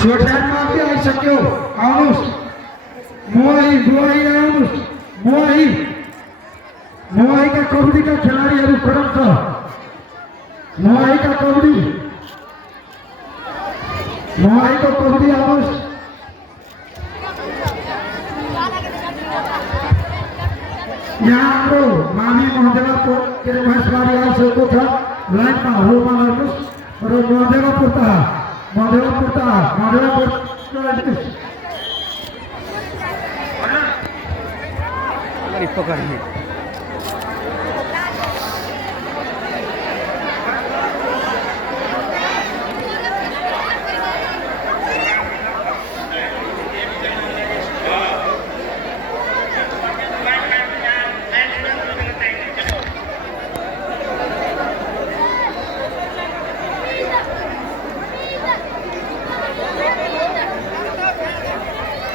सोठानमा भी आइसक्यो आउनुस् मोही आउनुस् मोहीका कबड्डीका खेलाडीहरू क्रम छ मोहीको कबड्डी आउनुस् यहाँ हाम्रो मामी महोदयको के अरे महेशबारी आइसकेको छ लाइनमा होमा गर्नुहोस् र मधेवा पकड़िए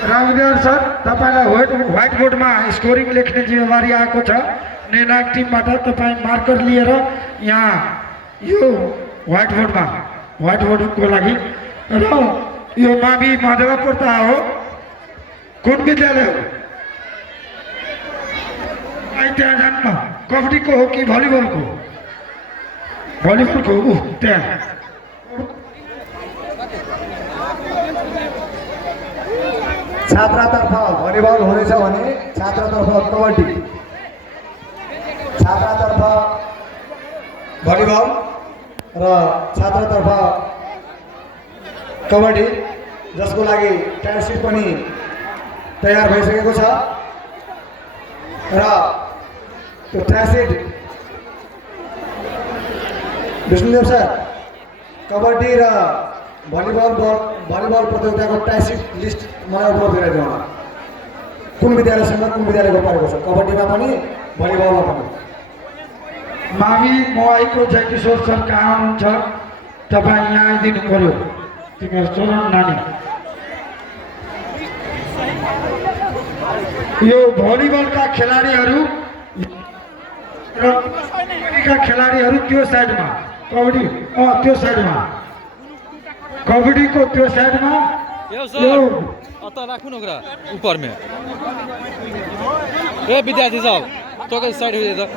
रामदेव सर तपाईलाई व्हाइट बोर्डमा स्कोरिङ लेख्ने जिम्मेवारी आएको छ निर्णायक टिमबाट तपाई मार्कर लिएर यहाँ यो व्हाइट बोर्डको लागि र यो मावि माधव पुर्ता हो कुन विद्यालय हो त्यहाँ जान्न कबड्डीको हो कि भलिबलको त्यहाँ छात्रातर्फ भलिबल हुनेछ भने छात्रातर्फ कबड्डी छात्रातर्फ भलिबल र छात्रातर्फ कबड्डी जसको लागि ट्याक्सी पनि तयार भइसकेको छ र त्यो ट्याक्सी विष्णुदेव सर कबड्डी र भलिबल प्रतियोगिताको ट्याक्सी लिस्ट मलाई उपलब्ध गराइदिनु होला कुन विद्यालयसँग कुन विद्यालयको परेको छ कबड्डीमा पनि भलिबलमा पनि मावि मोहीको जयकिशोर सर कहाँ हुनुहुन्छ तपाईँ यहाँ आइदिनु पर्यो तिमीहरू चलन नानी यो भलिबलका खेलाडीहरू र कबड्डीका खेलाडीहरू त्यो साइडमा कबड्डी त्यो साइडमा कबड्डीको त्यो साइडमा राखू न ऊपर में ए विद्यार्थी साहब तो साइड हो जाए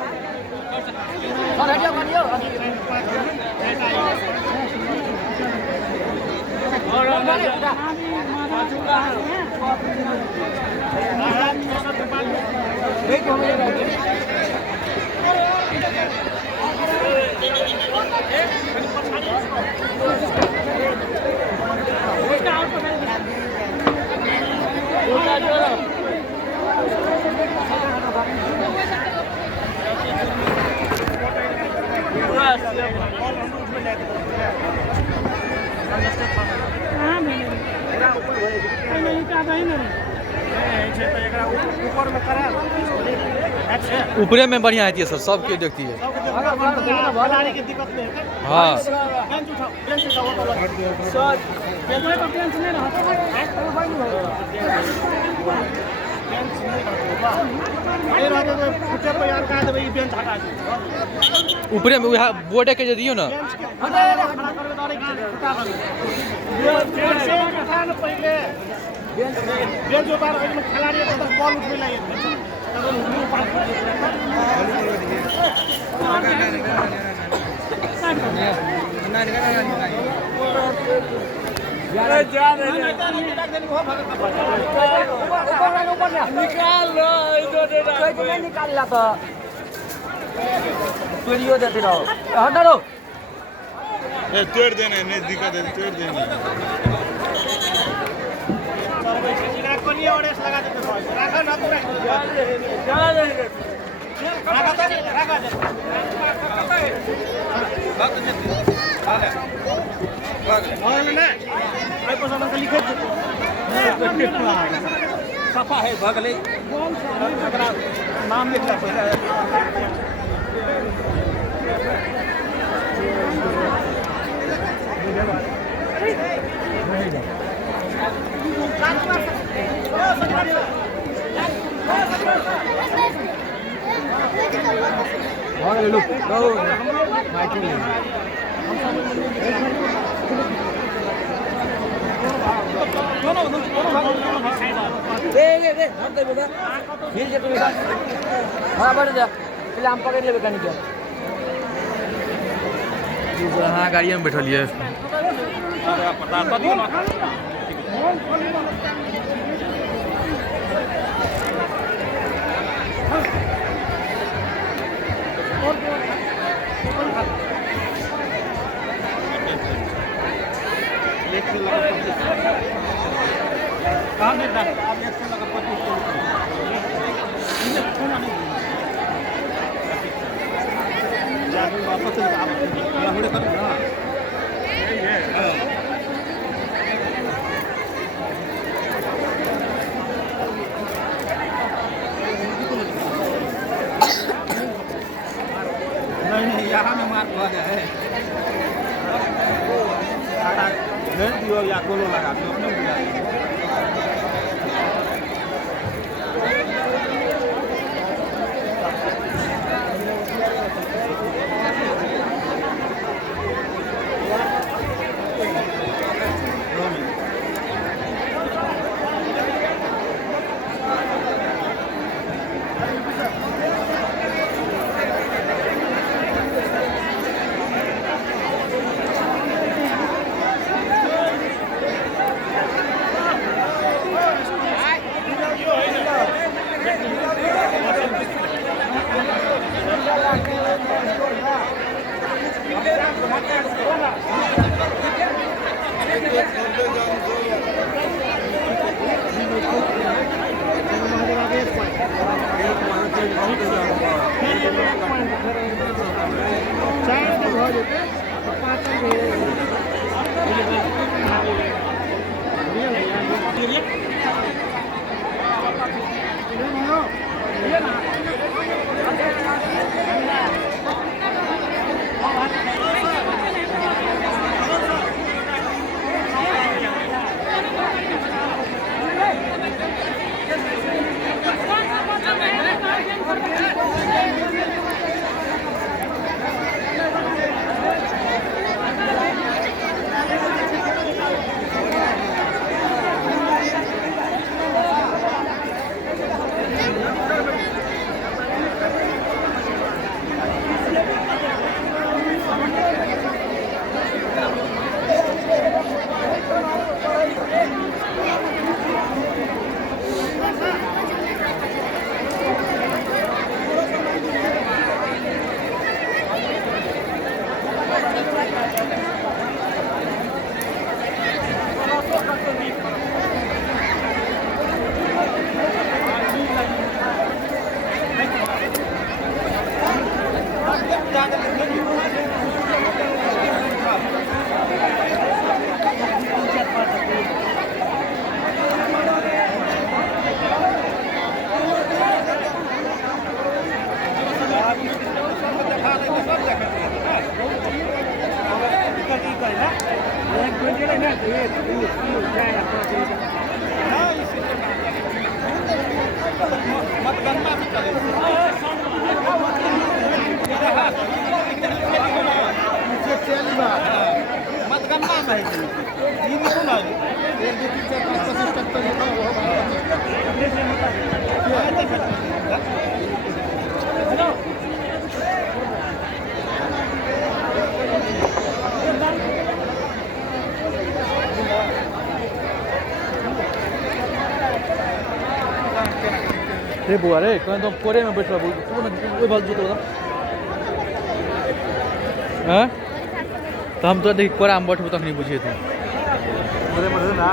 ऊपरे में बढ़िया है सर सबके देखती है हाँ ऊपरे में बोर्ड के दियो ना निकाल तो देते रहो हटा दो तोड़ देना नहीं दिक्कत है तोड़ देना सफा है भगले नाम लिखना पहले लोग मत दे बेटा हिल जे तुम्हें हां बढ़ जा पहले हम पकड़ लेबे कनी के दूसरा हां गाड़ी में बैठल है अरे पता तो दियो ना नहीं यहाँ में मार हुआ है नहीं दियो या गोलो लगा दियो अपने बुला रे बुआ रे कौन तो कोरे में बैठ रहा तू ना कोई बात जो तो हां तो हम तो देख कोरा में बैठबो तक नहीं बुझिए तू कोरे में ना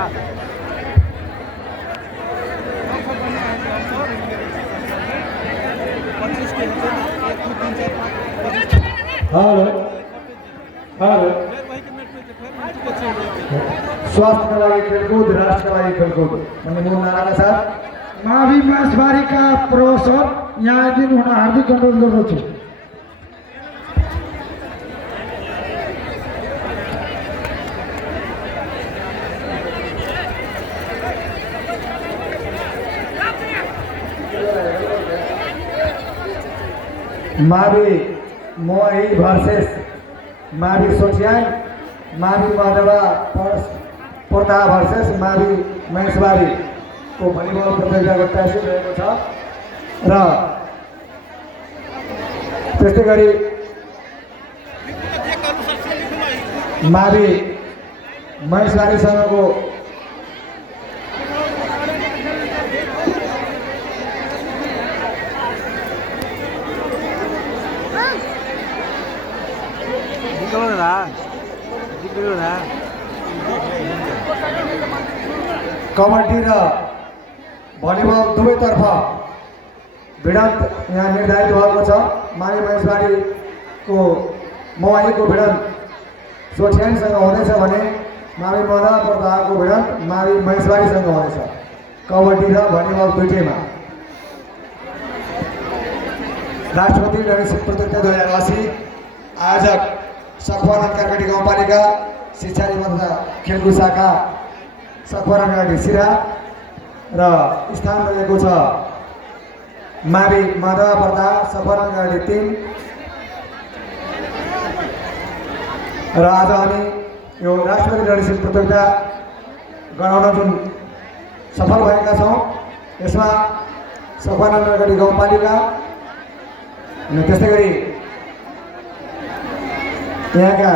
हेलो हेलो स्वास्थ्य का लागि खेलकूद राष्ट्र का लागि खेलकूद मनमोहन नारायण साहब मावी मासबारी का प्रोफेसर यहाँ दिन होना हार्दिक अनुरोध गर्दछु मावी मोही वर्सेस मावी सोचियान मावी माधवा पर्दा भर्सेस मावि महेशबारी को भलिबल प्रतियोगिताको ट्यासिट रहेको छ र त्यस्तै गरी मावि महेशबारीसँगको कबड्डी र भलिबल दुवैतर्फ भिडन्त यहाँ निर्धारित भएको छ। मावि महेशबारीको मवाईको भिडन्त सोठ्याङसँग हुनेछ भने मावि मधुवापरदाको भिडन्त मावि महेशबारीसँग हुनेछ कबड्डी र भलिबल दुईटैमा। राष्ट्रपति रणनीति प्रतियोगिता 2080 आयोजक सखुवानन्द कार्काटी गाउँपालिका शिक्षा एवं तथा खेलकुद शाखा सखुवानन्द कार्काटी सिरा र स्थान रहेको छ मावि मधुवापरदा सखुवानन्द कार्काटी 3। र आज हामी यो राष्ट्रपति रणनीति प्रतियोगिता गराउन जुन सफल भएका छौँ यसमा सखुवानन्द कार्काटी गाउँपालिका अनि त्यस्तै गरी यहाँका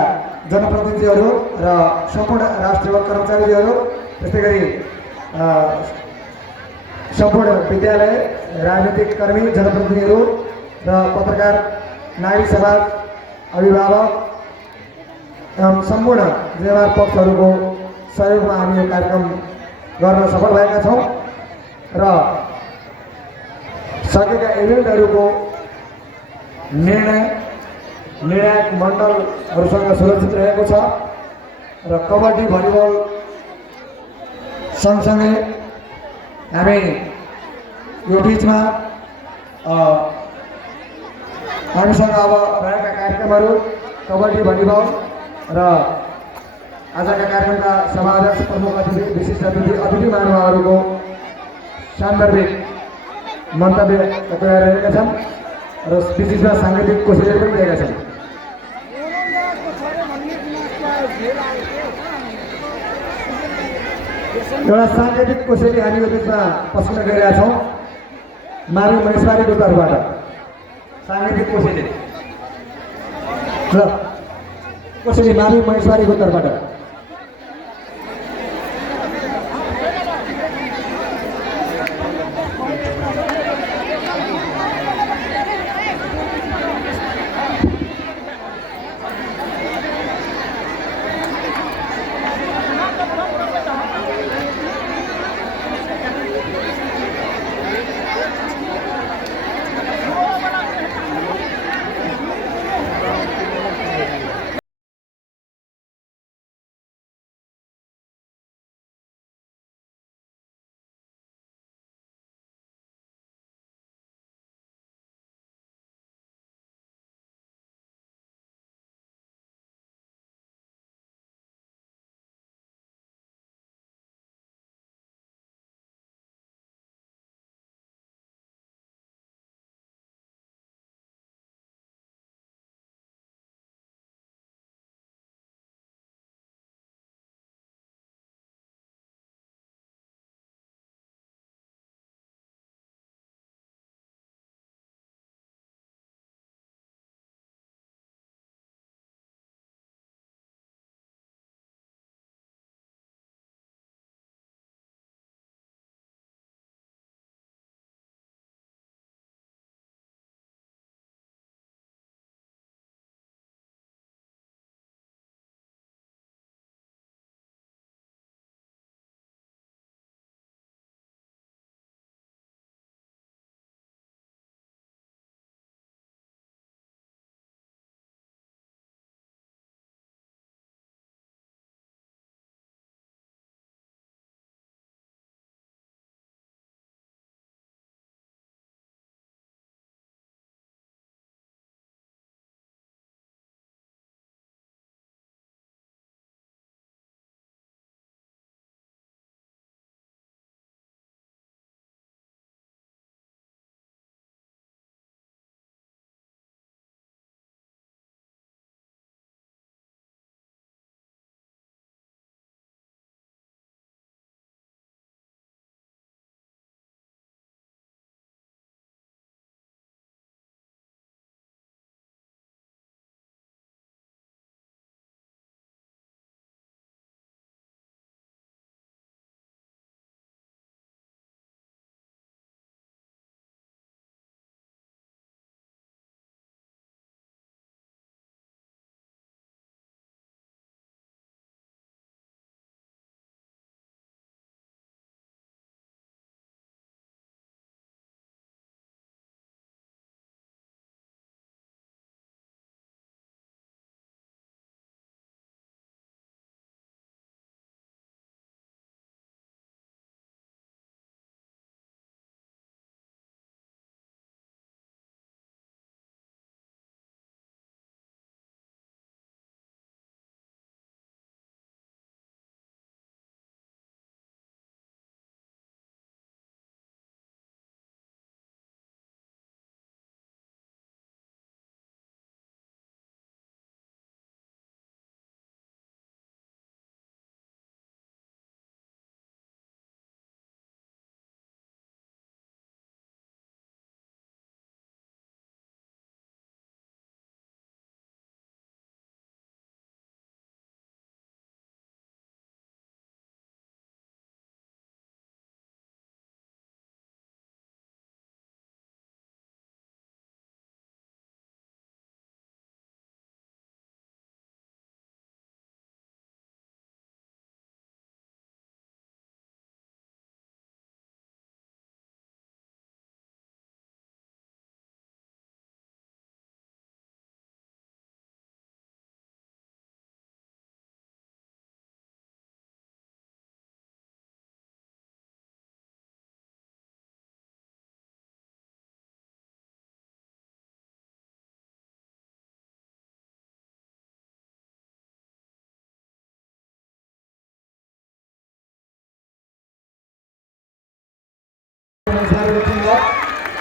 जनप्रतिनिधिहरू र सम्पूर्ण राष्ट्रिय कर्मचारीहरू त्यस्तै गरी सम्पूर्ण विद्यालय राजनीतिक कर्मी जनप्रतिनिधिहरू र पत्रकार नागरिक समाज अभिभावक एवं सम्पूर्ण जिम्मेवार पक्षहरूको सहयोगमा हामी यो कार्यक्रम गर्न सफल भएका छौँ र सकेका इभेन्टहरूको निर्णायक मण्डलहरूसँग सुरक्षित रहेको छ र कबड्डी भलिबल सँगसँगै हामी यो बिचमा हामीसँग अब रहेका कार्यक्रमहरू कबड्डी भलिबल र आजका कार्यक्रमका समावेश प्रमुख अतिथि विशिष्ट अतिथि महानुभावहरूको सान्दर्भिक मन्तव्य रहेका छन् र बिचमा साङ्गीतिक कोसेलीहरू पनि रहेका छन्। एउटा साङ्गीतिक कोसेली हामी यो बिचमा पस्न गइरहेका छौँ मावि महेशबारीको तर्फबाट साङ्गीतिक कोसेली र कोसेली मावि महेशबारीको तर्फबाट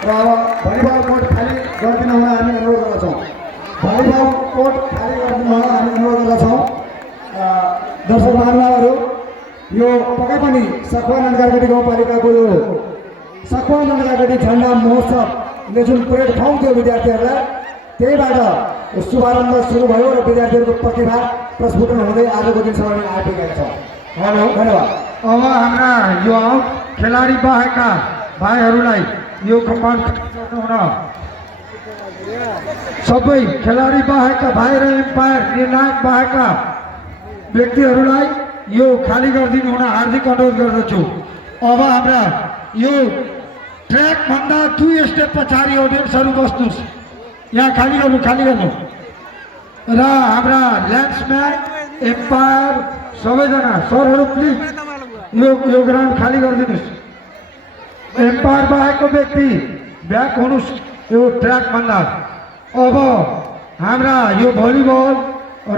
र भलिबल कोर्ट खाली गरिदिनु हुन हामी अनुरोध गर्दछौँ। भलिबल कोर्ट खाली गरिदिनु हुन हामी अनुरोध गर्दछौँ। दर्शक महानुभावहरू, यो पक्कै पनि सखुवा नगरगढी गाउँपालिकाको यो सखुवा नगरगढी झन्डा महोत्सवले जुन प्लेटफर्म थियो विद्यार्थीहरूलाई, त्यहीबाट शुभारम्भ सुरु भयो र विद्यार्थीहरूको प्रतिभा प्रस्फुटन हुँदै आजको दिनसम्म आइपुगेका छौँ। हेलो, धन्यवाद। अब हाम्रा यो खेलाडी बाहेकका भाइहरूलाई यो कमान हुन सबै खेलाडी बाहेकका भाइ र एम्पायर निर्णायक बाहेकका व्यक्तिहरूलाई यो खाली गरिदिनु हुन हार्दिक अनुरोध गर्दछु। अब हाम्रा यो ट्र्याकभन्दा 2 स्टेप पछाडि अडियन्सहरू बस्नुहोस्। यहाँ खाली गर्नु र हाम्रा ल्यान्ड्सम्यान एम्पायर सबैजना सरहरू प्लिज यो ग्राउन्ड खाली गरिदिनुहोस्। एम्पायर बाहेकको व्यक्ति ब्याक हुनुहोस् यो ट्र्याकभन्दा। अब हाम्रा यो भलिबल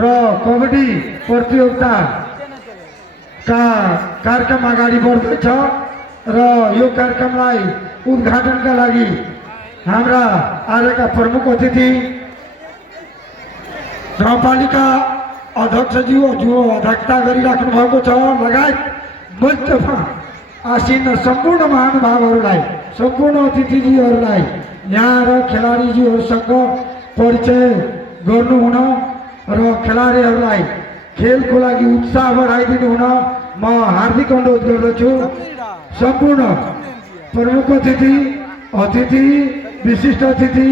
र कबड्डी प्रतियोगिताका कार्यक्रम अगाडि बढ्दैछ र यो कार्यक्रमलाई उद्घाटनका लागि हाम्रा आजका प्रमुख अतिथि गाउँपालिका अध्यक्षज्यू जो अध्यक्षता गरिराख्नु भएको छ लगायत मञ्चमा आसीन सम्पूर्ण महानुभावहरूलाई, सम्पूर्ण अतिथिजीहरूलाई यहाँ र खेलाडीजीहरूसँग परिचय गर्नु हुन र खेलाडीहरूलाई खेलको लागि उत्साह बढाइदिनु हुन म हार्दिक अनुरोध गर्दछु। सम्पूर्ण प्रमुख अतिथि, विशिष्ट अतिथि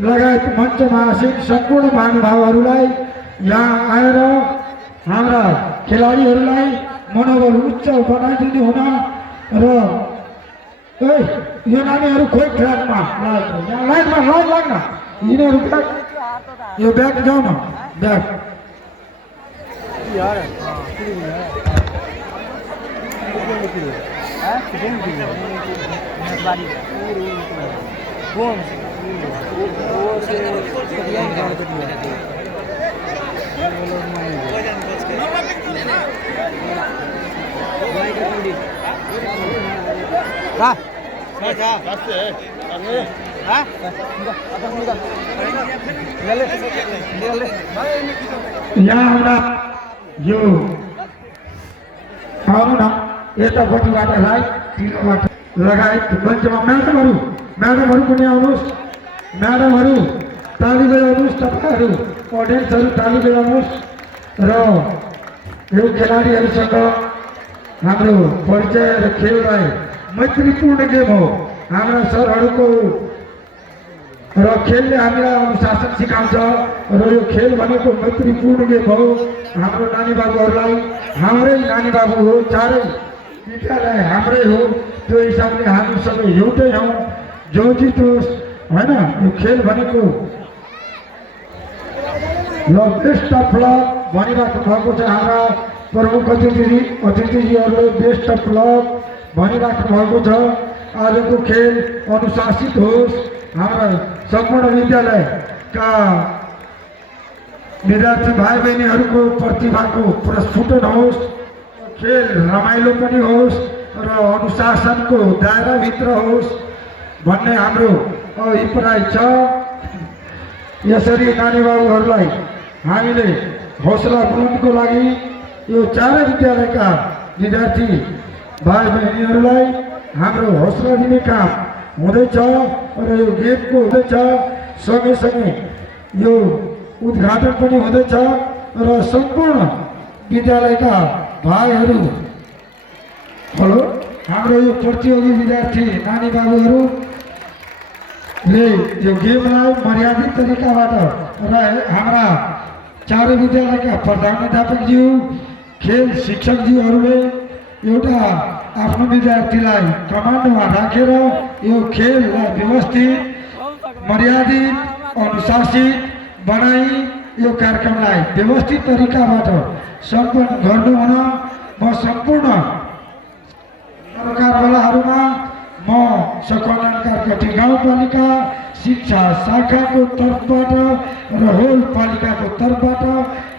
लगायत मञ्चमा आसीन सम्पूर्ण महानुभावहरूलाई यहाँ आएर हाम्रा खेलाडीहरूलाई मनोबल उच्च बनाइदिनु हुन र यो नानीहरू खोइ ट्र्याकमा यहाँ लाइनमा लाग्न यिनीहरू ब्याग यो ब्याग जाऊ न ब्याग यहाँ हाम्रा यो आउनु न यतापट्टिबाट राइटतिरबाट लगायत मञ्चमा म्याडमहरू पनि आउनुहोस्। म्याडमहरू ताली बजाउनुहोस्, तपाईँहरू अडियन्सहरू ताली बजाउनुहोस् र यो खेलाडीहरूसँग हाम्रो परिचय र खेललाई मैत्रीपूर्ण गेम हो। हाम्रा सरहरूको र खेलले हामीलाई अनुशासन सिकाउँछ र यो खेल भनेको मैत्रीपूर्ण गेम हो। हाम्रो नानी बाबुहरूलाई हाम्रै नानी बाबु हो, चारै विद्यालय हाम्रै हो, त्यो हिसाबले हामी सबै एउटै हौँ। जो जितोस् होइन, यो खेल भनेको ल बेस्ट अफ लक भनिराख्नु भएको छ। हाम्रा प्रमुख अतिथिजीहरूले बेस्ट अफ लक भनिराख्नु भएको छ। आजको खेल अनुशासित होस्, हाम्रा सम्पूर्ण विद्यालयका विद्यार्थी भाइ बहिनीहरूको प्रतिभाको प्रस्फुटन होस्, खेल रमाइलो पनि होस् र अनुशासनको दायराभित्र होस् भन्ने हाम्रो अभिप्राय छ। यसरी नानी बाबुहरूलाई हामीले हौसला बुलन्दको लागि यो चारै विद्यालयका विद्यार्थी भाइ बहिनीहरूलाई हाम्रो हौसला दिने काम हुँदैछ र यो गेमको हुँदैछ। सँगै यो उद्घाटन पनि हुँदैछ र सम्पूर्ण विद्यालयका भाइहरू हेलो हाम्रो यो प्रतियोगी विद्यार्थी नानी बाबुहरूले यो गेमलाई मर्यादित तरिकाबाट र हाम्रा चारै विद्यालयका प्रधानाध्यापकज्यू, खेल शिक्षकज्यूहरूले एउटा आफ्नो विद्यार्थीलाई कमान्डमा राखेर यो खेललाई व्यवस्थित, मर्यादित, अनुशासित बनाई यो कार्यक्रमलाई व्यवस्थित तरिकाबाट सम्पन्न गर्नु हुन म सम्पूर्ण सरकारवालाहरूमा म सकलनकारगढी गाउँपालिका शिक्षा शाखाको तर्फबाट र होल पालिकाको तर्फबाट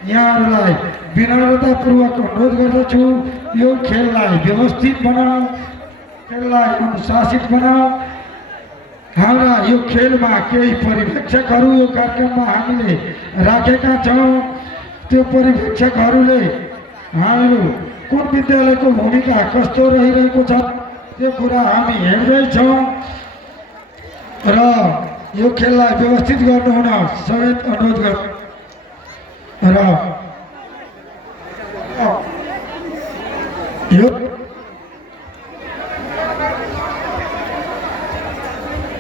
यहाँहरूलाई विनम्रतापूर्वक अनुरोध गर्दछु। यो खेललाई व्यवस्थित बनाऊ, खेललाई अनुशासित बनाऊ हाम्रा यो खेलमा केही पर्यवेक्षकहरू यो कार्यक्रममा हामीले राखेका छौँ। त्यो पर्यवेक्षकहरूले हामीहरू कुन विद्यालयको भूमिका कस्तो रहिरहेको छ त्यो कुरा हामी हेर्दैछौँ र यो खेललाई व्यवस्थित गर्नुहुन समेत अनुरोध गर्छु र यो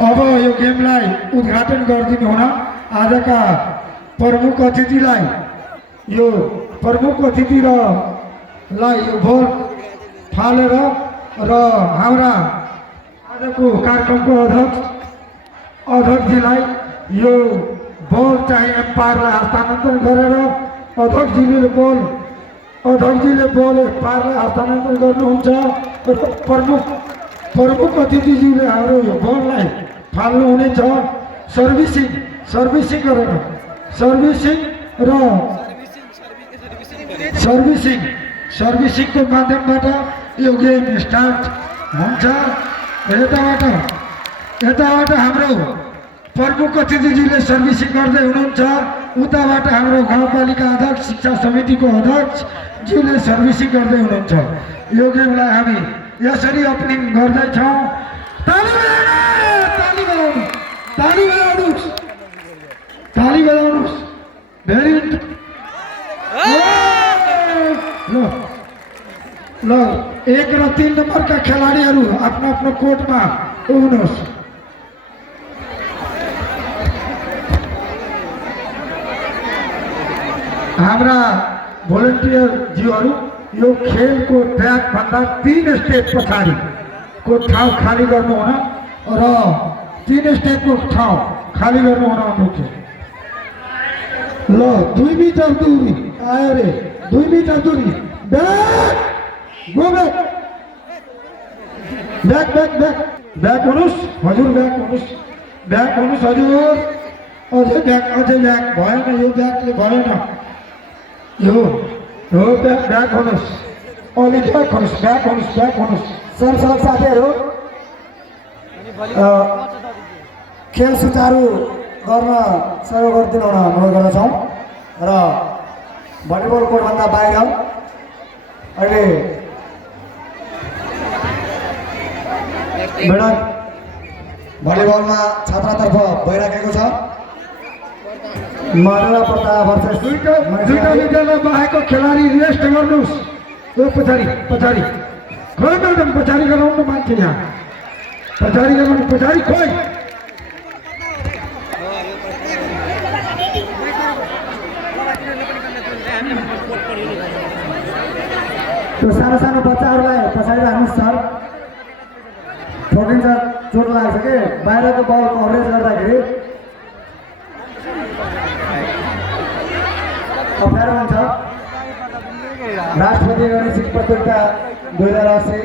अब यो गेमलाई उद्घाटन गरिदिनु हुन आजका प्रमुख अतिथिलाई यो प्रमुख अतिथि र लाई यो बल फालेर र हाम्रा आजको कार्यक्रमको अध्यक्षजीलाई यो बल चाहिँ एम्पायरलाई हस्तान्तरण गरेर अध्यक्षजीले बल एम्पायरलाई हस्तान्तरण गर्नुहुन्छ र प्रमुख अतिथिज्यूले हाम्रो यो बललाई फाल्नुहुनेछ। सर्भिसिङ गरेर सर्भिसिङको माध्यमबाट यो गेम स्टार्ट हुन्छ। यताबाट हाम्रो प्रमुख अतिथिज्यूले सर्भिसिङ गर्दै हुनुहुन्छ, उताबाट हाम्रो गाउँपालिका अध्यक्ष शिक्षा समितिको अध्यक्षज्यूले सर्भिसिङ गर्दै हुनुहुन्छ। यो गेमलाई हामी यसरी ओपनिङ गर्दैछौँ। ताली बजाउनुहोस् भेरी ल 1 र 3 नम्बरका खेलाडीहरू आफ्नो आफ्नो कोर्टमा उभिनुहोस्। हाम्रा भोलिन्टियर ज्यूहरू यो खेलको ट्र्याकभन्दा 3 स्टेप पछाडिको ठाउँ खाली गर्नुहुन र 3 स्टेपको ठाउँ खाली गर्नुहुन अनुरोध छ। ल 2 मिटर दूरी आयो रे, 2 मिटर दूरी ब्याक गो ब्याक हुनुहोस् हजुर, ब्याक हुनुहोस् हजुर, अझै ब्याक भएन, यो ब्याकले भएन, यो ब्याक हुनुहोस्, अलिक ब्याक हुनुहोस्। सरसर साथीहरू खेल सुचारू गर्न सहयोग गरिदिनु हुन अनुरोध गर्दछौँ र भलिबल कोर्टभन्दा बाहिर अहिले भिडन भलिबलमा छात्रातर्फ भइराखेको छ। मरेला पर्दा भर्सेस दुईटा विद्यालय बाहेकको खेलाडी रेस्ट गर्नुहोस्। यो पछाडि खोइ म्याडम, पछाडि गराउनु मान्छे यहाँ, पछाडि गराउनु, पछाडि खोइ। त्यो सानो बच्चाहरूलाई पछाडि राख्नुहोस् सर, ठोकिन्छ, चोट लाग्छ कि बाहिरको बल कभरेज गर्दाखेरि अप्ठ्यारो हुन्छ। राष्ट्रपति गणेश प्रतियोगिता 2080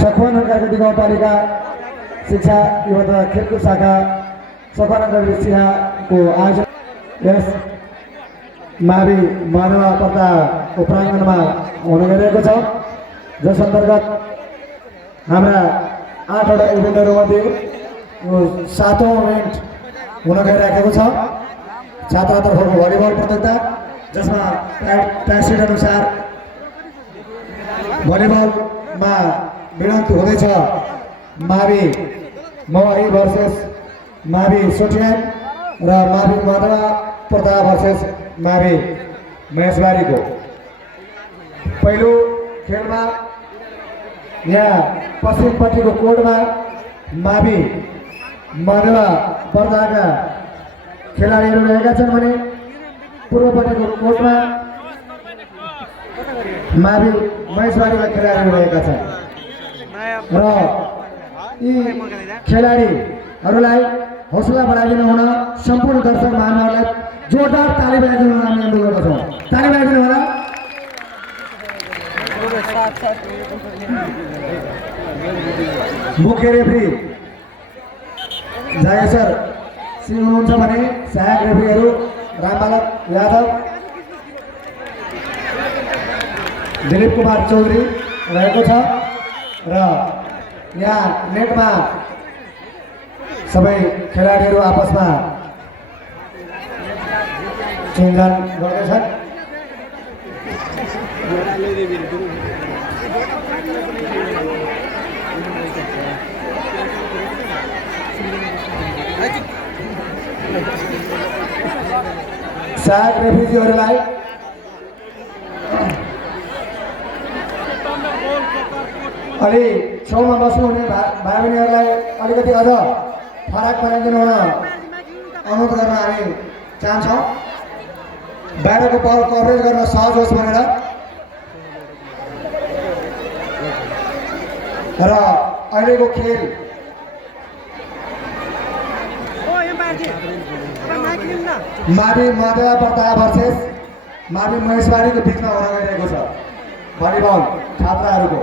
सखुवानगरगढी गाउँपालिका शिक्षा युवा तथा खेलकुद शाखा सखुवानगढी शिक्षाको आयोजन यस मावि मानवा पर्दाको प्राङ्गणमा हुन गइरहेको छ, जस अन्तर्गत हाम्रा 8वटा इभेन्टहरूमध्ये यो 7औं इभेन्ट हुन गइरहेको छ। छात्रातर्फको भलिबल प्रतियोगिता जसमा प्यासेट अनुसार भलिबलमा भिडन्त हुँदैछ मावि मवाही भर्सेस मावि सोटियान र मावि माधवा पर्दा भर्सेस मावि महेशबारीको। पहिलो खेलमा यहाँ पश्चिमपट्टिको कोर्टमा मावि माधवा पर्दाका खेलाडीहरू रहेका छन् भने पूर्वपट्टिको कोर्टमा मावि महेशबारीका खेलाडीहरू रहेका छन् र यी खेलाडीहरूलाई हौसला बढाइदिनु हुन सम्पूर्ण दर्शक महानुभावलाई जोरदार ताली बजाइदिनु हुन हामी अनुरोध गर्दछौँ। ताली बजाइदिनु होला। मुख्य रेफ्री जागेश्वर सिंह हुनुहुन्छ भने सहायक रेफ्रीहरू रामबालक यादव, दिलीप कुमार चौधरी रहेको छ र यहाँ नेटमा सबै खेलाडीहरू आपसमा चिन्जान गर्दैछन्। सहायक रेफ्रीजीहरूलाई अलि छेउमा बस्नुहुने भाइ बहिनीहरूलाई अलिकति अझ फरक बनाइदिनु हुन अनुरोध गर्न हामी चाहन्छौँ। बाहिरको बल कभरेज गर्न सहज होस् भनेर र अहिलेको खेल मावि मधेवा प्रताप भर्सेस मावि महेशबारीको बिचमा हुन गइरहेको छ भलिबल छात्राहरूको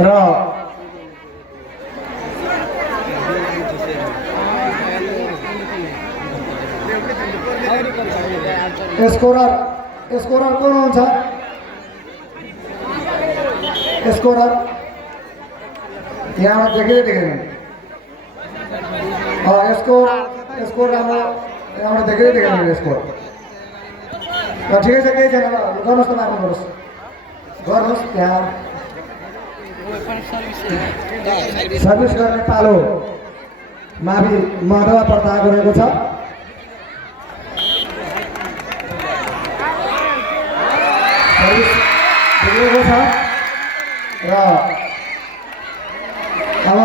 र स्कोरर कौन हुन्छ? स्कोरर यहाँबाट देखेकै देखेन। स्कोर राम्रो यहाँबाट देखेकै देखेन मैले स्कोर। र ठिकै छ, केही छैन, गर्नुहोस् त मार्नु गर्नुहोस्। त्यहाँ सर्भिस गर्ने पालो मावि मधेवा प्रताप रहेको छ। बिग्रेको छ र अब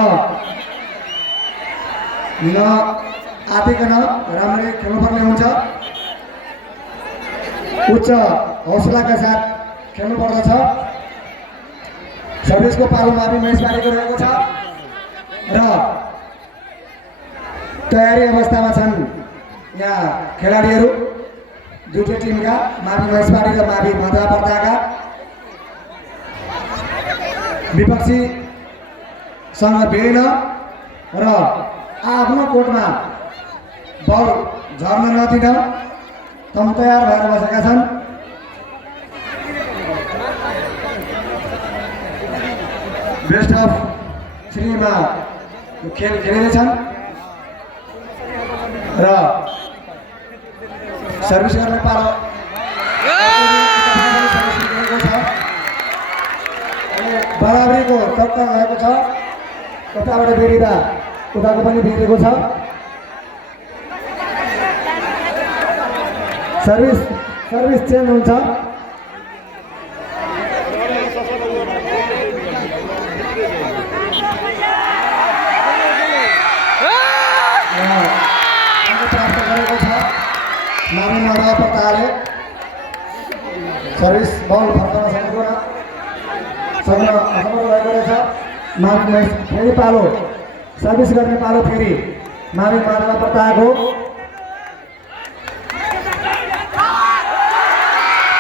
नआतिकन राम्ररी खेल्नुपर्ने हुन्छ। उच्च हौसलाका साथ खेल्नु पर्दछ। सर्भिसको पालो मावि महेशबारीको रहेको छ र तयारी अवस्थामा छन् यहाँ खेलाडीहरू दुईटै टिमका, मावि महेशबारी र मावि मधेवा प्रतापका। विपक्षीसँग भिड्न र आफ्नो कोर्टमा बल झर्न नदिन तम तयार भएर बसेका छन्। बेस्ट अफ 3 मा खेल खेलिँदैछन् र सर्भिस गर्ने पालो बराबरीको टक्कर रहेको छ। उताबाट बेरिँदा उताको पनि बेरिएको छ। सर्भिस चेन्ज हुन्छ। प्राप्त गरेको छ मावि मधेवा प्रतापले। सर्भिस बल फर्काउन सक्न असफल रहेको रहेछ। मावि महेश फेरि पालो सर्भिस गर्ने पालो फेरि मावि मधेवा प्रताप हो।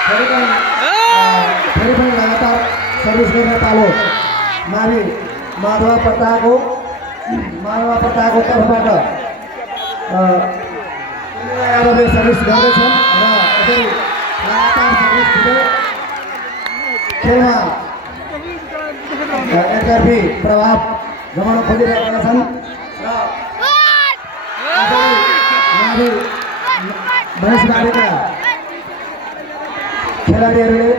फेरि पनि लगातार सर्भिस गर्ने पालो मावि मधेवा प्रताप हो। मधेवा प्रतापको तर्फबाट यादवले सर्भिस गर्दैछन् र यसरी लगातार सर्भिस दिँदै खेलमा एकतर्फी प्रभाव जमाउन खोजिरहेका छन् र मावि महेशबारीका खेलाडीहरूले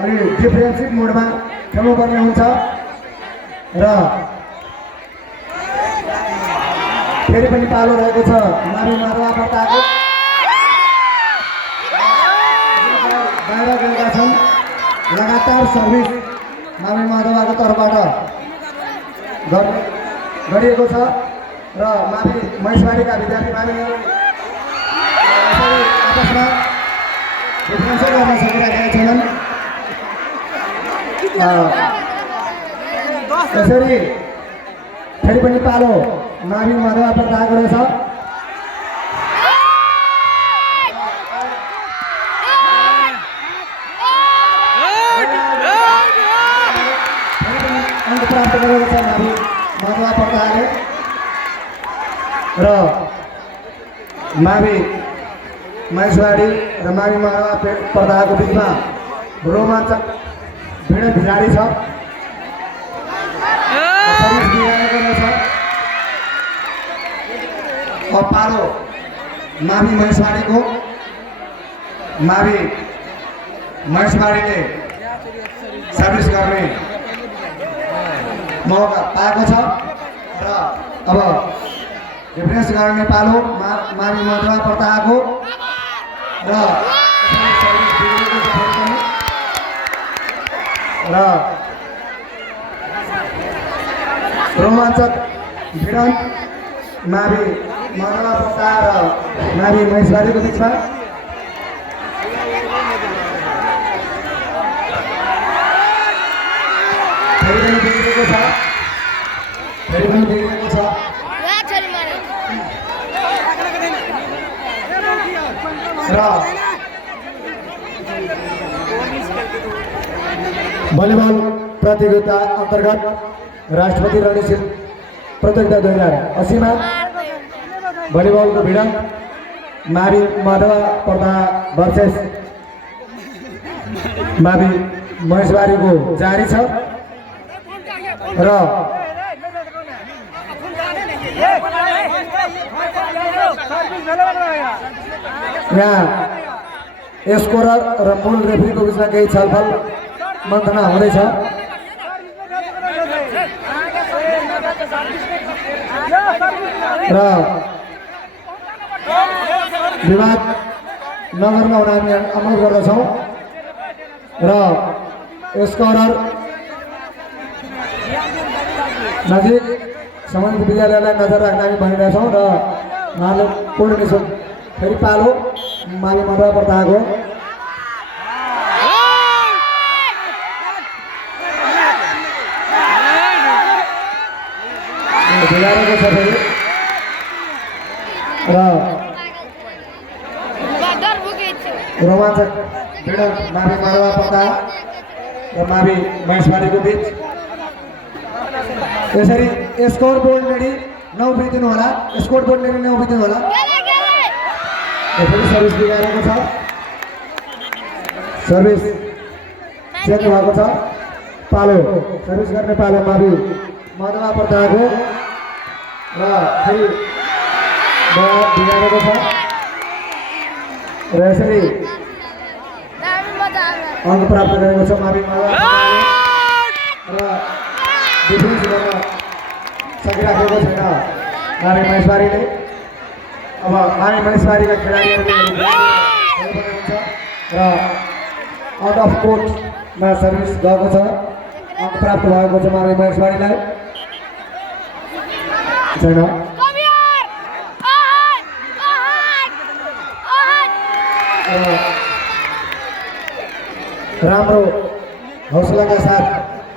अलि डिफेन्सिभ मोडमा खेल्नुपर्ने हुन्छ र फेरि पनि पालो रहेको छ मावि मधेवा प्रतापको। बाहिर गएका छन्। लगातार सर्भिस मावि मधेवाको तर्फबाट गरिएको छ र मावि महेशबारीका विद्यार्थी माविहरू आपसमा डिफेन्सै गर्न सकिरहेका छैनन्। यसरी फेरि पनि पालो मावि मधेवा प्रतापको रहेछ। अंक प्राप्त गरेको छ मावि मधेवा प्रतापले र मावि महेशबारी र मावि मधेवा प्रतापको बिचमा रोमाञ्चक भिडन्त जारी छ सर्भिस बिगारेर गर्नु छ अब पालो मावि महेशवाडीको मावि महेशवाडीले सर्भिस गर्ने मौका पाएको छ र अब डिफेन्स गर्ने पालो मावि मधुवा प्रतापको र रोमाञ्चक भिडन्त मावि मधुवा प्रताप र मावि महेशवाडीको बिचमा फेरि पनि बिग्रेको छ र भलिबल प्रतियोगिता अन्तर्गत राष्ट्रपति रणशील प्रतियोगिता 2080 में भलिबल को भिडन्त मावि मधुवा प्रताप वर्सेस मावि महेशवाडी को जारी छ र यहाँ स्कोरर र मूल रेफ्रीको बिचमा केही छलफल मन्त्रणा हुँदैछ र विवाद नगर्न हुन हामी अनुरोध गर्दछौँ र स्कोरर नजिक सम्बन्धित विद्यालयलाई नजर राख्न हामी भनिरहेछौँ र उहाँले पूर्ण निशुल्क फेरि पालो मावि मधुवा प्रतापको बिगारेको छ फेरि र रोमाञ्चक भिडन्त मावि मधुवा प्रताप र मावि महेशवाडीको बिच यसरी स्कोर बोर्ड लेडी 9 बिदिनु होला स्कोर बोर्ड लेडी 9 बिदिनु होला फेरि सर्भिस बिगारेको छ सर्भिस चेन्ज भएको छ पालो सर्भिस गर्ने पालो मावि मधुवा प्रतापको र फेरि बिगारेको छ र यसरी अङ्क प्राप्त गरेको छ मावि मधुवा र डिफेन्स गर्न सकिराखेको छैन मावि महेशवाडीले अब मावि महेशवाडीका खेलाडीहरूले र आउट अफ कोर्टमा सर्भिस गएको छ अङ्क प्राप्त भएको छ मावि महेशवाडीलाई छैन राम्रो हौसलाका साथ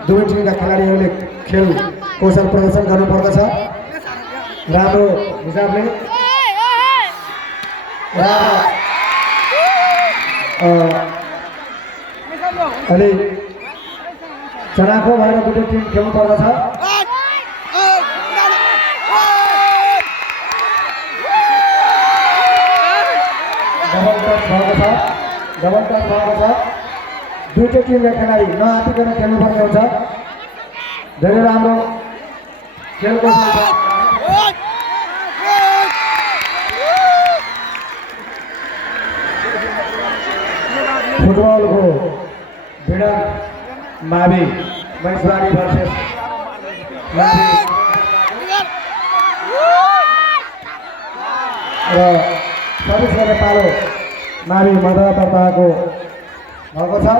दुवै टिमका खेलाडीहरूले खेल कौशल प्रदर्शन गर्नुपर्दछ राम्रो हिसाबले अलि चनाखो भएर दुवै टिम खेल्नु पर्दछ डबल टच भएको छ दुईटै टिमका खेलाडी नआतिकन खेल्नुपर्ने हुन्छ धेरै राम्रो खेलको फुटबलको भिडन्त मावि महेशवाडी भर्सेस मावि र सर्भिस गर्ने पालो मावि मधुवा प्रतापको भएको छ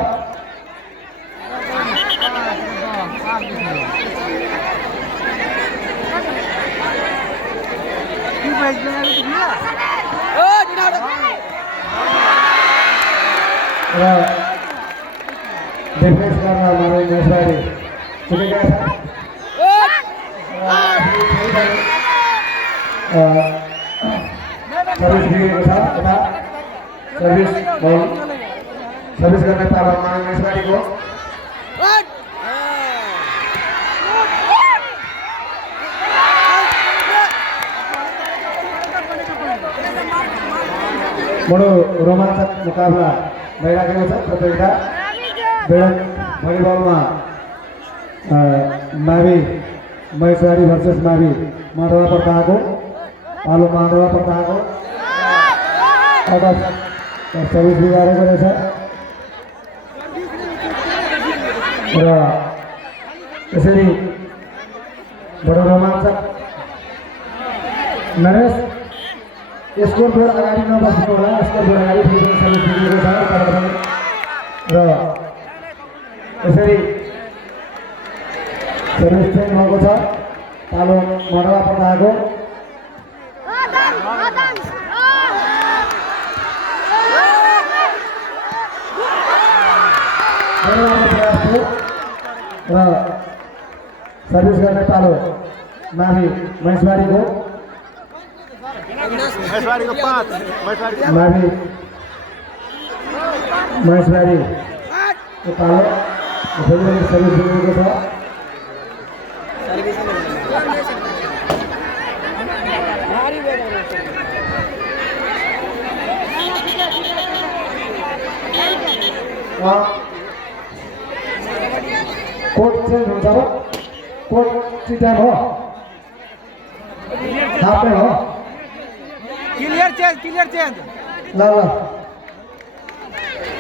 र डिफेन्स गर्न मावि महेशवाडी चुकेका छन् सर्भिस बिगेको छ यता सर्भिस गर्ने पालो मावि महेशवाडीको बडो रोमाञ्चक मुकाबला भइराखेको छ प्रतियोगिता भिडन्त भलिबलमा मावि महेश्वरी भर्सेस मावि माधवा प्रताको पालो माधवा प्रताको आउट अफ सर्भिस बिगारेको रहेछ र यसरी बडो रोमाञ्चक नरेश स्कोर बोर्ड अगाडि नबस्नु होला स्कोर बोर्ड अगाडि फेरि सर्भिस बिग्रेको छ र यसरी सर्भिस चेन्ज भएको छ पालो मडवा पठाएको र सर्भिस गर्ने पालो मावि महेशबारीको महेशवाड़ी को 5 महेशवाड़ी को मावि महेशबारी पालो फेरि सर्भिस बिग्रेको छ कोट चेन्ज हुन्छ र कोट चिटान हो हाफ हो क्लियर चेंज ल ल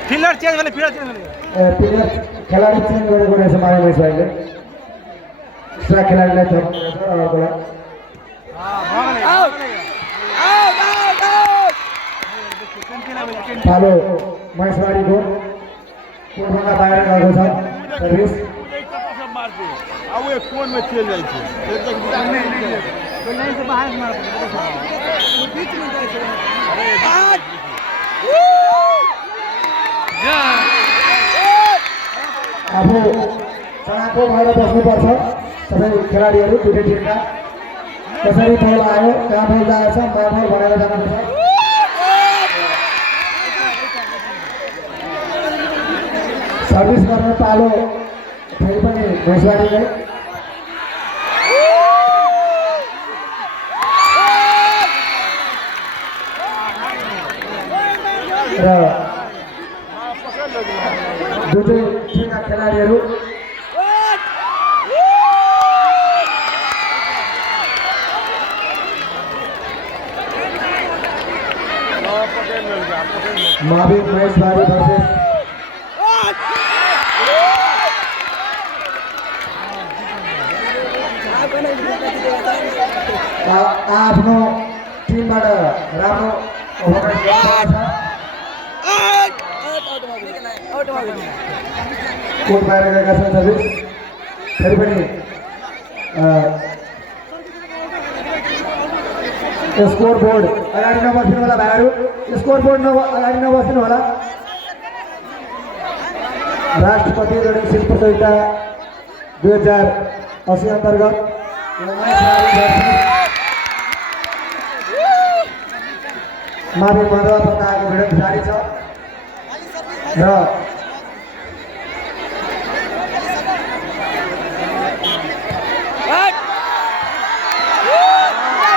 फिल्डर चेंज भने फिल्डर चेंज भने प्लेयर खेलाडी चेन्ज गरेको रहेछ माया महेशबारीले एक्स्ट्रा खेलाडीलाई थप्नु रहेछ र अर्कोलाई पालो महेशबारीको कोटभन्दा बाहिर गएको छ सर्भिस सब मारते अब ये कोन में चल जाई छे फिर तक लाइन से बाहर मार बीच में जाए अब चनाको भएर बस्नुपर्छ सबै खेलाडीहरू दुवै टिमका कसरी बल आयो कहाँ बल जाएछ बल भनेर जानुपर्छ सर्भिस गर्ने पालो फेरि पनि महेशबारीले र दुवै टिमका खेलाडीहरू मावि महेशबारी भर्सेस आफ्नो टिमबाट राम्रो ओभरराइड गर्नु कोट बाहिर गएका छन् सर्भिस फेरि पनि स्कोर बोर्ड अगाडि नबस्नु होला भाइहरू स्कोर बोर्ड अगाडि नबस्नु होला राष्ट्रपति रणनीति प्रतियोगिता 2080 अन्तर्गत मावि मधवा प्रताको भिडन्त जारी छ र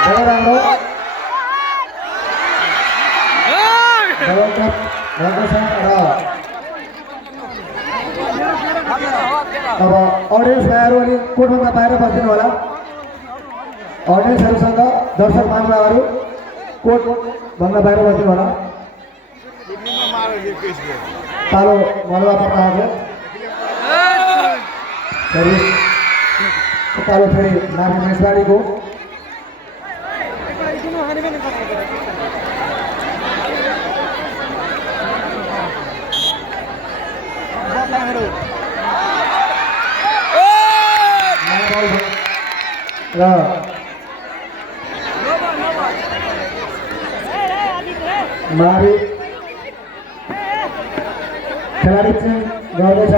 बहुत राम्रो डबल टप भएको छ र अब अडियन्स भाइहरू अलि कोटभन्दा बाहिर बस्दिनु होला अडियन्सहरूसँग दर्शक महानुभावहरू कोटभन्दा बाहिर बस्दिनु होला मार दे केस दे पालो मलवा प्रताको सर्भिस पालो फेरि मावि महेशबारीको र मावि खेलाडी चाहिँ गर्दैछ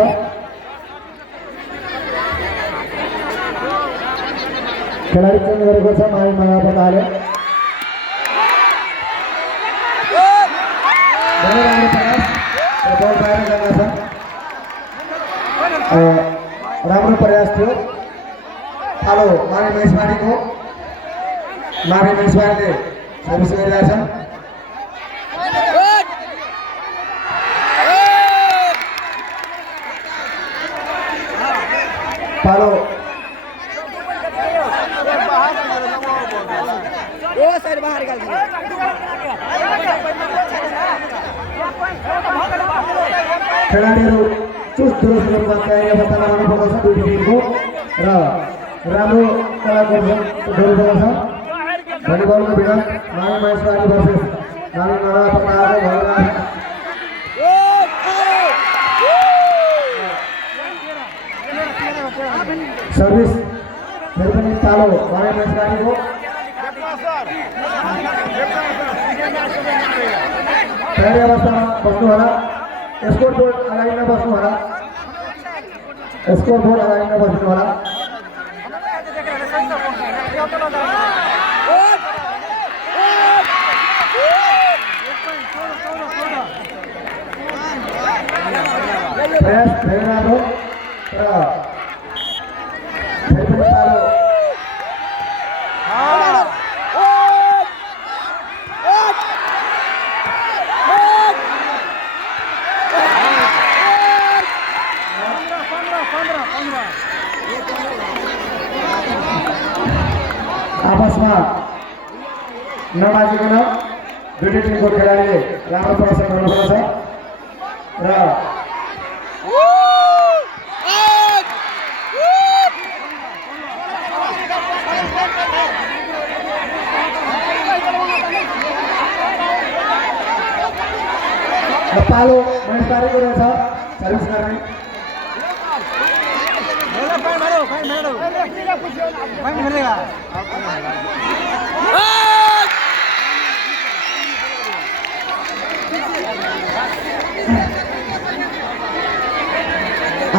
खेलाडी चेन्ज गरेको छ मावि मधवा प्रताले धेरै राम्रो प्रयास बल बाहिर जाँदा छ राम्रो प्रयास थियो पालो मावि महेशबारीको मावि महेशबारीले सर्भिस गरिरहेछन् पालो खेलाडीहरू चुस्त दुरुस्त रूपमा तयारी अवस्थामा रहनुपर्दछ दुई टिमको र राम्रो कलाको गर्नुपर्दछ भलिबलको भिडन नानी महेशबारी भर्सेस नानी नरा पटाको सर्भिस फेरि पनि पालो नानी महेशबारीको तयारी अवस्थामा बस्नु होला स्कोर बोर्ड अगाडिमा बस्नु होला स्कोर बोर्ड अगाडिमा बस्नु होला प्रयास धेरै राम्रो र फेरि पनि पालो आपसमा नबाजिकन दुईटै टिमको खेलाडीले राम्रो प्रदर्शन गर्नुपर्छ र पालो महेशबारीको रहेछ सर्भिस गर्ने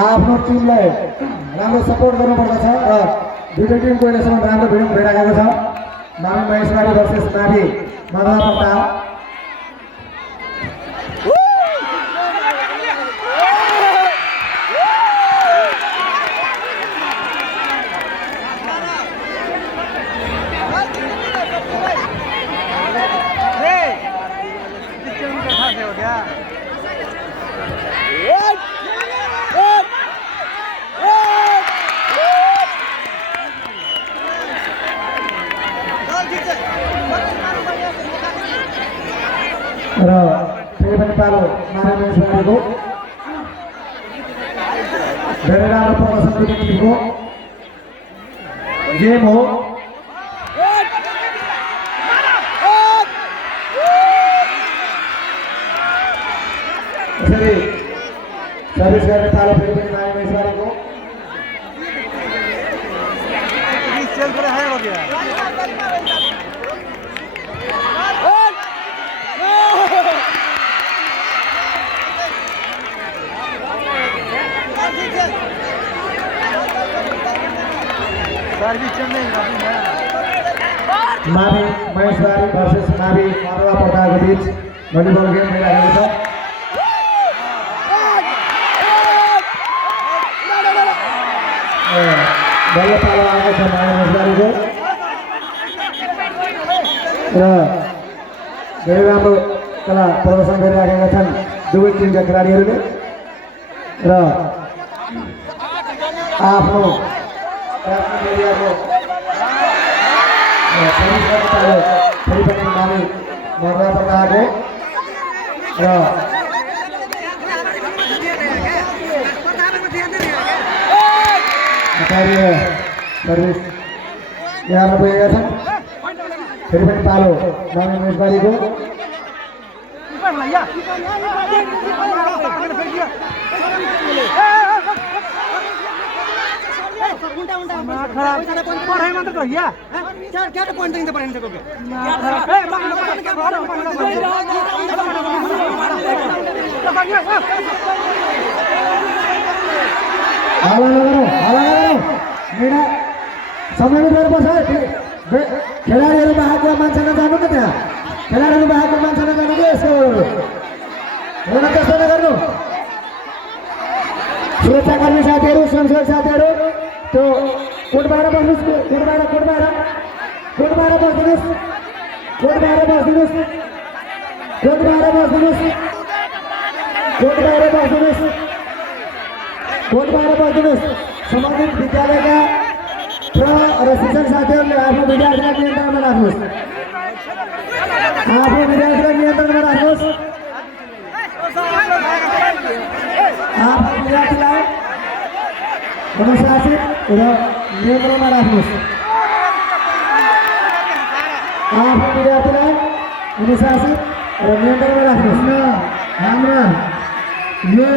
आफ्नो टिमलाई राम्रो सपोर्ट गर्नुपर्दछ र दुईटै टिमको अहिलेसम्म राम्रो भिड भइरहेको छ नामी महेशबारी भर्सेस नाभी मधुवापट्टा र फेरि पनि पालो नानी महेशबारीको धेरै राम्रो प्रदर्शन गर्ने टिमको गेम हो यसरी सर्भिस गर्ने पालो फेरि पनि नानी महेशबारीको मावी महेशबारी भर्सेस मावी मधुवापट्टाको बीच भलिबल गेम भइरहेको छ बल्ल पालो आएको छ मावी महेशबारीको र धेरै राम्रो कला प्रदर्शन गरिराखेका छन् दुवै टिमका खेलाडीहरूले र आफ्नो एरियाको फेरि पनि मावी मधुवापट्टाको र सर्भिस यहाँ पुगेका छन् फेरि पनि पालो नानी महेशबारीको पढ़ाई मात्र तो या क्या तो पॉइंट देंगे पढ़ने को मेरा समय में बस खेलाडीहरू बाहेकको मान्छे नजानु न त्यहाँ खेलाडीहरू बाहेकको मान्छे नजानु कि यसो हुन त्यस्तो नगर्नु सुरक्षाकर्मी साथीहरू स्वयंसेवक साथीहरू त्यो कोर्टबाट बस्नुहोस् कोर्टबाट बस्दिनुहोस् सम्बन्धित विद्यालयका र शिक्षक साथीहरूले आफ्नो विद्यार्थीलाई नियन्त्रणमा राख्नुहोस्। आफ्नो विद्यार्थीलाई नियन्त्रणमा राख्नुहोस्। आफ्नो विद्यार्थीलाई अनुशासित र नियन्त्रणमा राख्नुहोस्। आफ्नो विद्यार्थीलाई अनुशासित र नियन्त्रणमा राख्नुहोस्। हाम्रा यो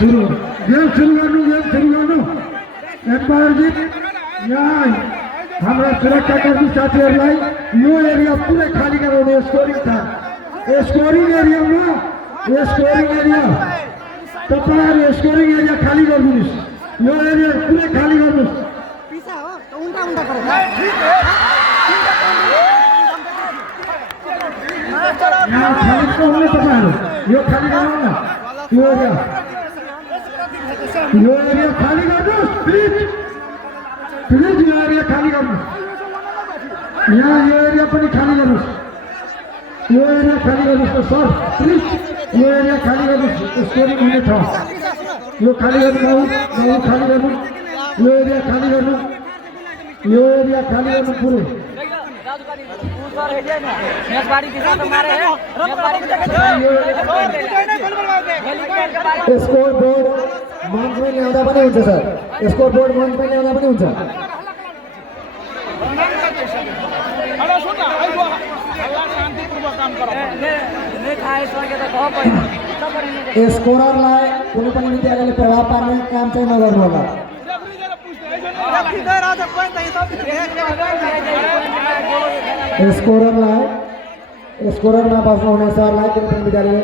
गेम सुरु गर्नु एम्पायरजित यहाँ हाम्रा सुरक्षाकर्मी साथीहरूलाई यो एरिया पुरै खाली गराउनु। स्कोरिङ छ, स्कोरिङ एरियामा तपाईँहरू स्कोरिङ एरिया खाली गरिदिनुहोस्। यो एरिया पुरै खाली गर्नुहोस्। पीछा हो तो उल्टा उल्टा करो यहाँ खाली गर्नु तपाईँहरू, यो खाली गराउनु न। यो एरिया खाली गर्नुहोस् प्लिज, यो एरिया खाली गर्नुहोस्। यहाँ यो एरिया पनि खाली गर्नुहोस्। यो एरिया खाली गर्नुहोस् सर प्लिज, यो एरिया खाली गर्नुहोस्। स्कोरिङ हुने छ, यो खाली गर्नु, खाली गर्नु, यो एरिया खाली गर्नु, यो एरिया खाली गर्नु पुरै। स्कोर बोर्ड मञ्चमा ल्याउँदा पनि हुन्छ सर, स्कोर बोर्ड मञ्चमा ल्याउँदा पनि हुन्छ। स्कोररलाई कुनै पनि विद्यालयले प्रभाव पार्ने काम चाहिँ नगर्नु होला। स्कोरमा बस्नुहुने सरलाई कुनै पनि विद्यालयले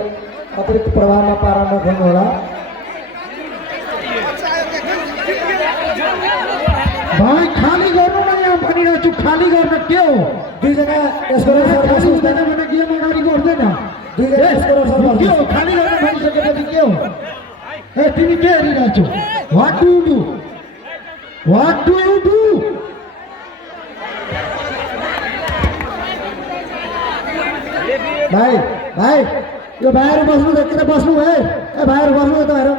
अतिरिक्त प्रभावमा पार्न नखोज्नु होला। भाइ खाली गर्नु न, यहाँ भनिरहेको छु खाली गर्न। के हो दुईजना स्कोरर सर हुँदैन भने गेम अगाडि गर्दैन। दुईजना स्कोरर सर के हो खाली गर्न भनिसकेपछि के हो? ए तिमी के हेरिरहेछौ? What do you do? भाइ यो भाइहरू बस्नु त किन बस्नु है? ए भाइहरू बस्नु त तपाईँहरू।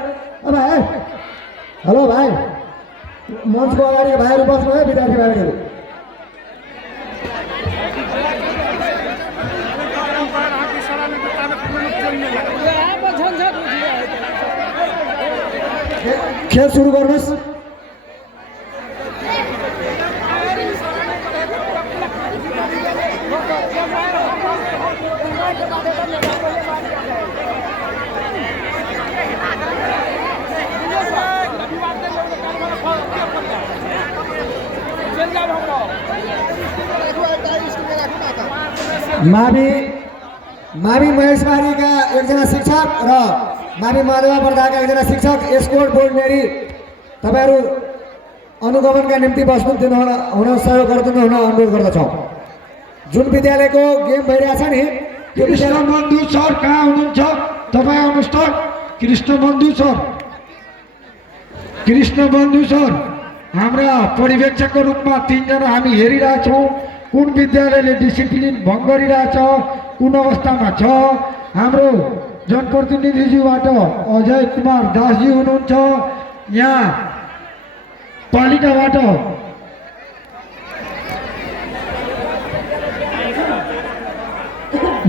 ए भाइ हेलो भाइ, मञ्चको अगाडि भाइहरू बस्नु है, विद्यार्थी भाइहरू। खेल सुरु गर्नुहोस्। मावि महेशबारीका एकजना शिक्षक र मावि माधवा प्रधानका एकजना शिक्षक स्कोर बोर्ड नेरी तपाईँहरू अनुगमनका निम्ति बस्नु हुन सहयोग गरिदिनु हुन अनुरोध गर्दछौँ। जुन विद्यालयको गेम भइरहेछ नि त्यो कृष्ण बन्धु सर कहाँ हुनुहुन्छ? तपाईँ आउनुहोस् त। कृष्ण बन्धु सर हाम्रा पर्यवेक्षकको रूपमा 3 जना हामी हेरिरहेछौँ। कुन विद्यालयले डिसिप्लिन भङ्ग गरिरहेछ, कुन अवस्थामा छ। हाम्रो जनप्रतिनिधिज्यूबाट अजय कुमार दासजी हुनुहुन्छ। यहाँ पालिकाबाट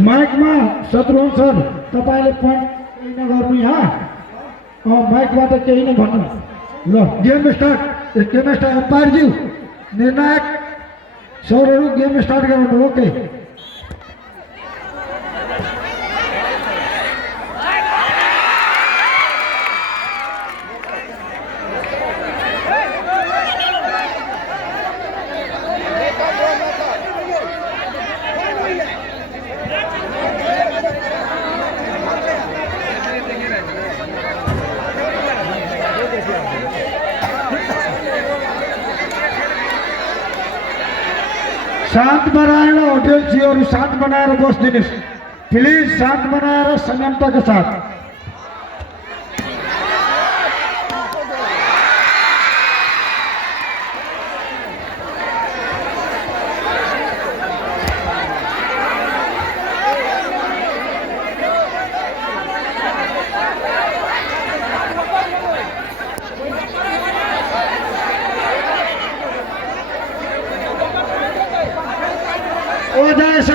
माइकमा शत्रुघ्न सर तपाईँले पोइन्ट केही नगर्नु, यहाँ माइकबाट केही नै भन्नु। ल गेम स्टार्ट एम्पायरज्यू निर्णायक सरहरू गेम स्टार्ट गराउनु। ओके शांत बनाएर होटल जीहरू शांत बनाएर बस्दिनुहोस् प्लिज, शांत बनाएर संयमताका साथ।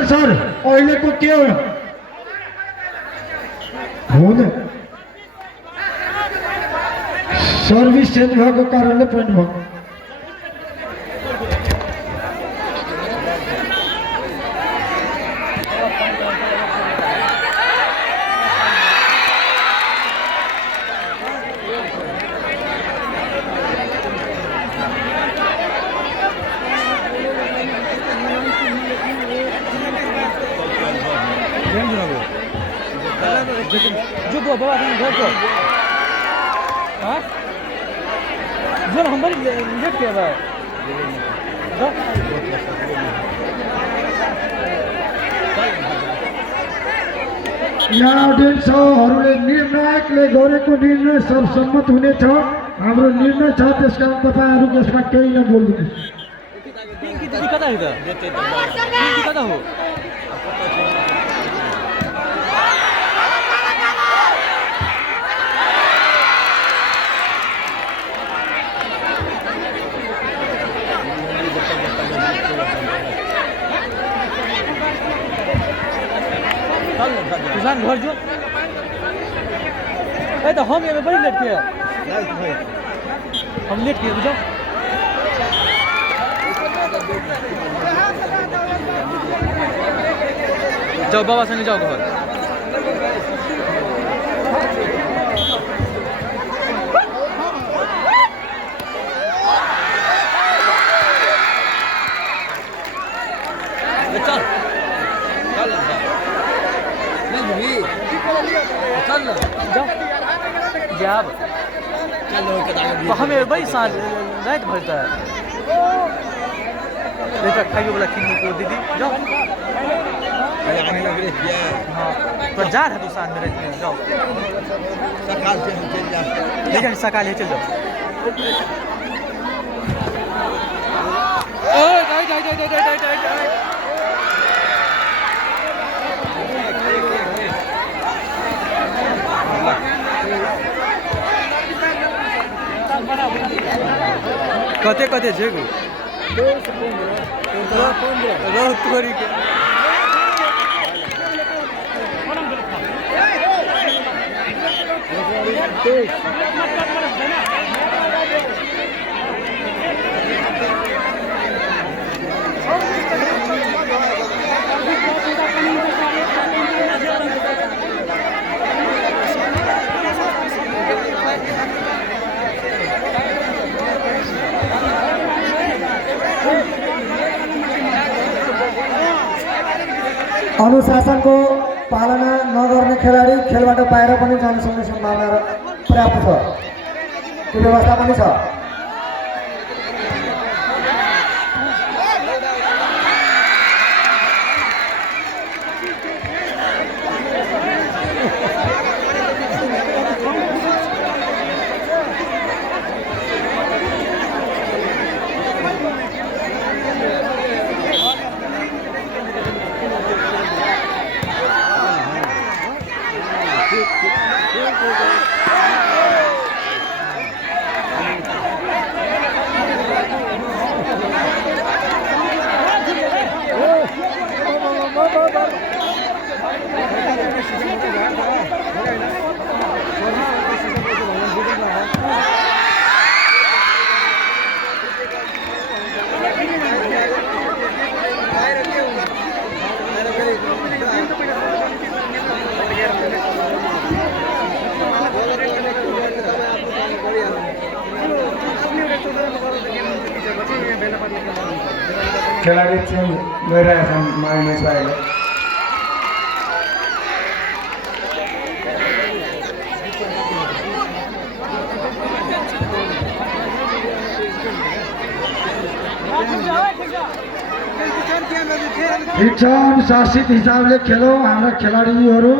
सर अहिलेको के हो हुँदैन सर्भिस चेन्ज भएको कारणले पोइन्ट भयो जो बाबा घर को हाँ जो हमारी लेट किया था यहाँ अडियन्सहरूले निर्णायकले गरेको निर्णय सर्वसम्मत हुनेछ हाम्रो निर्णय छ त्यस कारण तपाईँहरू यसमा केही नबोल्नुहोस् कता हो किसान घर जो तो हम ये बड़ी लेट किया हम लेट किए बुझो जाओ बाबा संग जाओ घर जाब तो हमें भाई साँझ रात भरता है लेकर खाइयो वाला किन्नी को दीदी जाओ हाँ तो जा रहा तू साँझ में रात में जाओ लेकिन सकाल है चल जाओ कते कते जेगो रह तोरी के अनुशासनको पालना नगर्ने खेलाडी खेलबाट बाहिर पनि जान सक्ने सम्भावना पर्याप्त छ त्यो व्यवस्था पनि छ खेलाडी चेन्ज गरिरहेछन् माइनेस अहिले ठिक छ अनुशासित हिसाबले खेलौँ हाम्रा खेलाडीहरू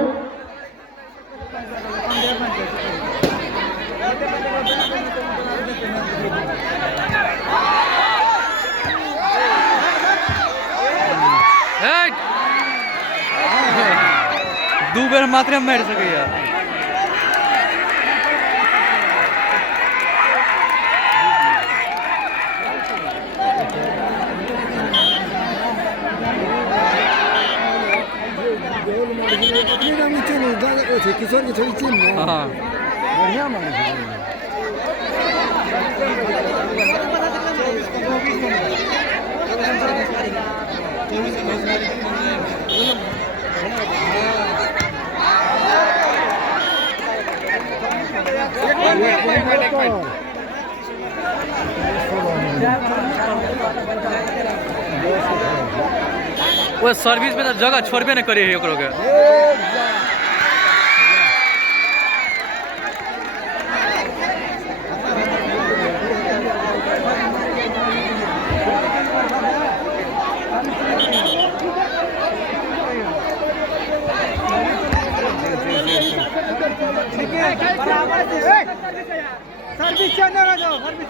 दो बेर मात्र मारि सकैया वो सर्विस में तो जगह छोड़बे नहीं करे है ओकरो के। सर्विस चैनल जाओ सर्विस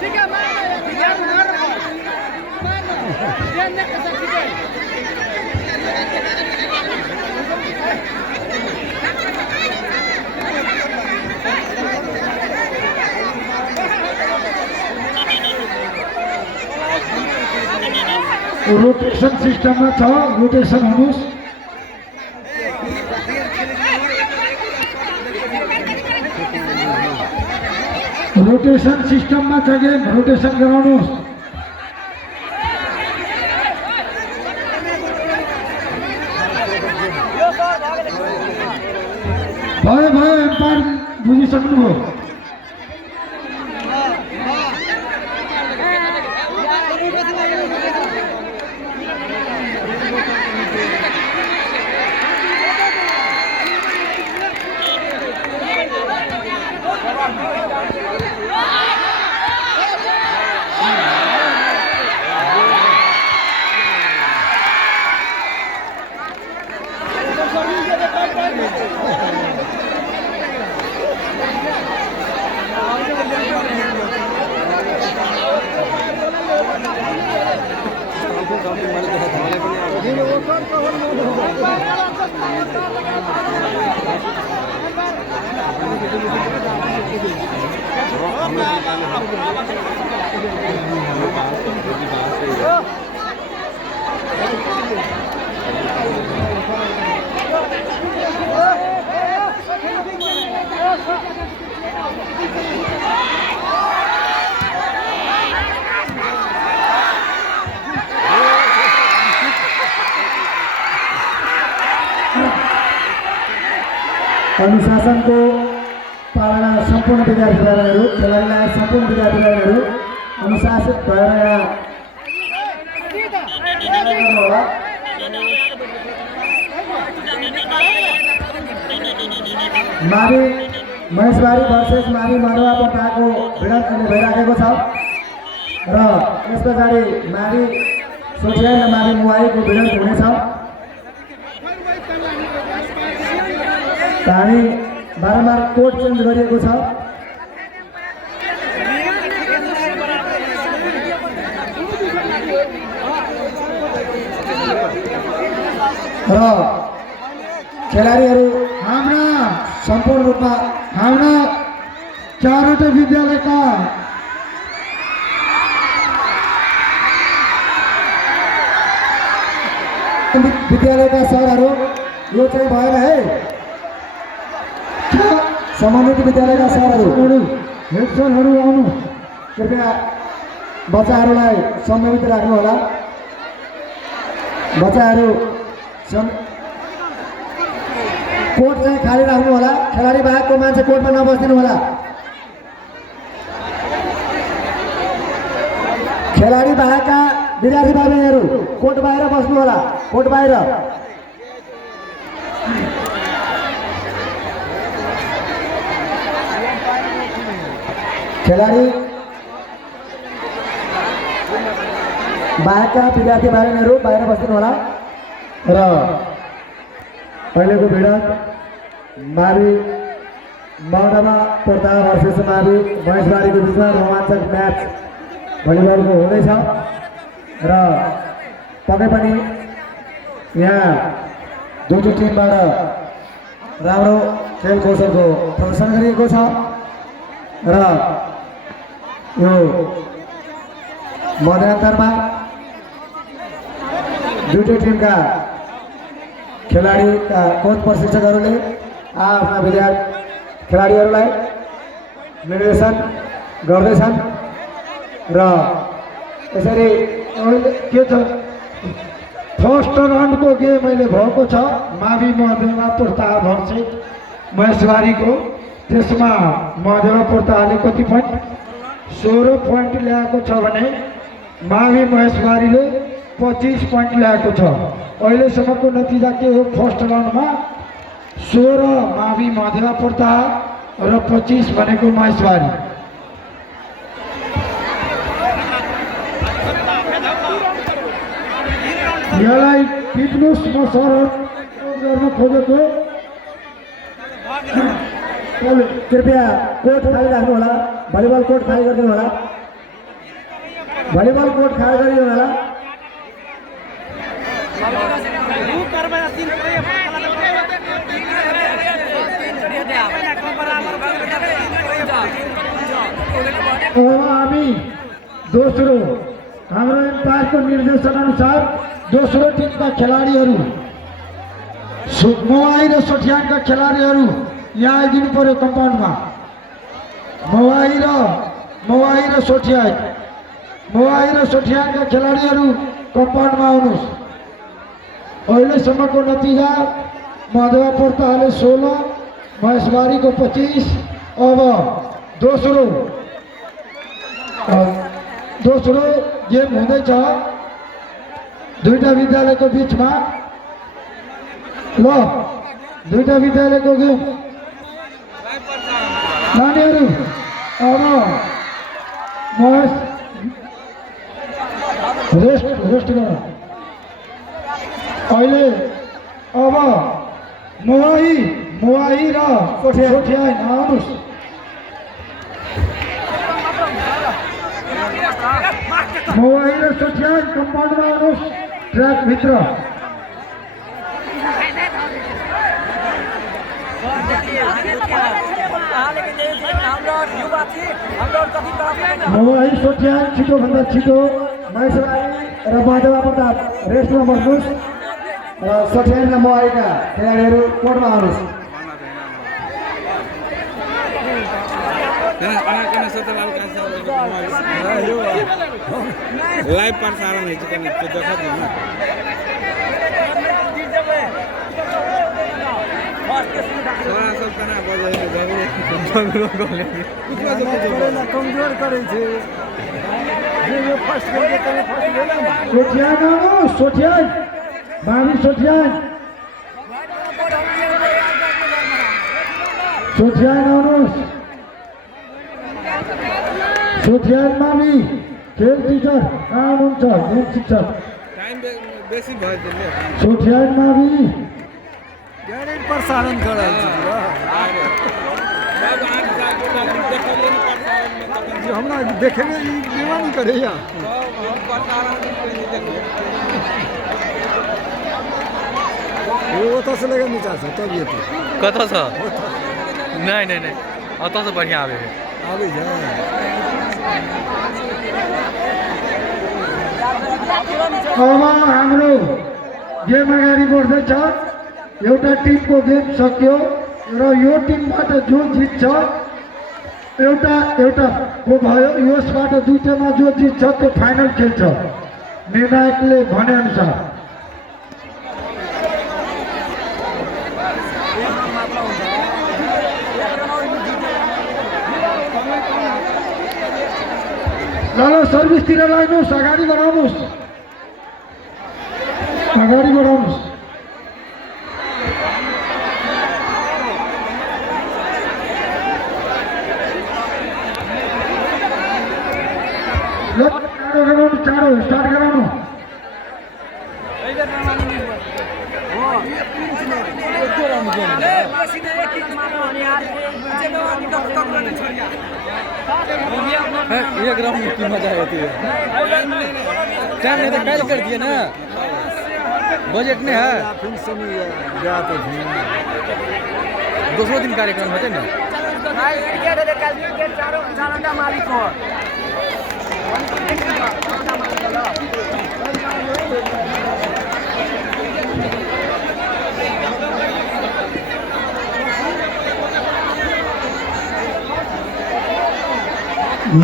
ठीक है रोटेशन सिस्टम में छ रोटेशन हुनुस् रोटेशन सिस्टम में छ गेम रोटेशन गराउनुस् भयो एम्पायर बुझिसक्नुभयो अनुशासन को पालना संपूर्ण विद्यार्थी भाइहरू खेलाडीलाई संपूर्ण विद्यार्थी भाइहरू अनुशासित भएर यहाँ मावि महेशबारी भर्सेस मावि मडवा पटाको भिडन्त भइराखेको छ र यस पछाडि मावि सोठिया र मावि मुवाईको भिडन्त हुनेछ। हामी बारम्बार कोड चेन्ज गरिएको छ र खेलाडीहरू हाम्रा सम्पूर्ण रूपमा हाम्रा चारवटा विद्यालयका सरहरू यो चाहिँ भएन है सम्बन्धित विद्यालयका सरहरू हेडसरहरू आउनु कृपया बच्चाहरूलाई सम्मिलित राख्नु होला। बच्चाहरू कोर्ट चाहिँ खाली राख्नु होला। खेलाडी बाहेकको मान्छे कोर्टमा नबस्दिनु होला। खेलाडी बाहेकका विद्यार्थी भाइबहिनीहरू कोर्ट बाहिर बस्नु होला। कोर्ट बाहिर खेलाडी बाहेकका विद्यार्थी भाइबहिनीहरू बाहिर बस्दिनु होला। र अहिलेको भिडन्त मावि मडवा पर्दा भर्सेस मावि महेशबारीको बिचमा रोमाञ्चक म्याच भलिबलको हुँदैछ र पक्कै पनि यहाँ दुईटै टिमबाट राम्रो खेल कौशलको प्रदर्शन गरिएको छ र यो मध्यान्तरमा दुईटै टिमका खेलाडीका कोच प्रशिक्षकहरूले आफ्ना खेलाडीहरूलाई निर्देशन गर्दैछन्। र यसरी के छ फर्स्ट राउन्डको गेम अहिले भएको छ मावि महदेवा पुर्ताहा भर्सेस महेशबारीको। त्यसमा महदेवा पुर्ताहाले कति पोइन्ट 16 पोइन्ट ल्याएको छ भने मावि महेशबारीले 25 पोइन्ट ल्याएको छ। अहिलेसम्मको नतिजा के हो? फर्स्ट राउन्डमा 16 मावि महदेवा पुर्ताहा र 25 भनेको महेशबारी। यसलाई टिप्नुहोस्, म सरल गर्न खोजेको। कृपया कोर्ट खाली राख्नु होला, भलिबल कोर्ट खाली गरिदिनु होला, भलिबल कोर्ट खाली गरिदिनु होला। अब हामी दोस्रो हाम्रो एम्पायरको निर्देशन अनुसार दोस्रो टिमका खेलाडीहरू मोवाई र सोठियानका खेलाडीहरू यहाँ आइदिनु पर्यो कम्पाउन्डमा। मोवाई र सोठियानका खेलाडीहरू कम्पाउन्डमा आउनुहोस्। अहिलेसम्मको नतिजा महदेवा पुर्ताहाले 16 महेशबारीको 25। अब दोस्रो गेम हुँदैछ दुईटा विद्यालयको बिचमा। ल दुईटा विद्यालयको गेम नानीहरू अब महेश रेस्ट गर। अहिले अब मोवाई र सोठियान आउनुहोस्। मोवाई र सोठियान कम्पाउन्डमा आउनुहोस् ट्र्याकभित्र। मोवाई सोठियान छिटोभन्दा छिटो महेशबारी र महदेवा पुर्ताहा रेस्टमा बस्नुहोस् र सोठियान र मोवाईका खेलाडीहरू कोर्टमा आउनुहोस्। लाइभ प्रसारण है चिकन तो देखा दो ना सारा सब कना बजाए कमजोर करे छे जे फर्स्ट गेम के फर्स्ट गेम सोठियान आउनुहोस्। सोठियान मावि सोठियान आउनुहोस्। सोठियान मावि खेल टिचर कहाँ हुनुहुन्छ? गेम शिक्षक टाइम बेसी भयो त्यसले सोठियान मावि डाइरेक्ट प्रसारण गराउँछ जो हमरा देखेंगे ये बेमानी करे या वो तो से लगा नीचा से तब ये कता छ? नहीं अत से बढ़िया आवे है। आवे जा अब हाम्रो गेम अगाडि बढ्दैछ। एउटा टिमको गेम सक्यो र यो टिमबाट जो जित्छ एउटा को भयो। यसबाट दुईटामा जो जित्छ त्यो फाइनल खेल्छ निर्णायकले भने अनुसार। ल सर्भिसतिर लाग्नुहोस्, अगाडि बढाउनुहोस्। ल चाँडो स्टार्ट गराउनु। एक राउंड की मजा होती है। टाइम नहीं तो कल कर दिए ना, बजट नहीं है। दूसरो दिन कार्यक्रम होते ना।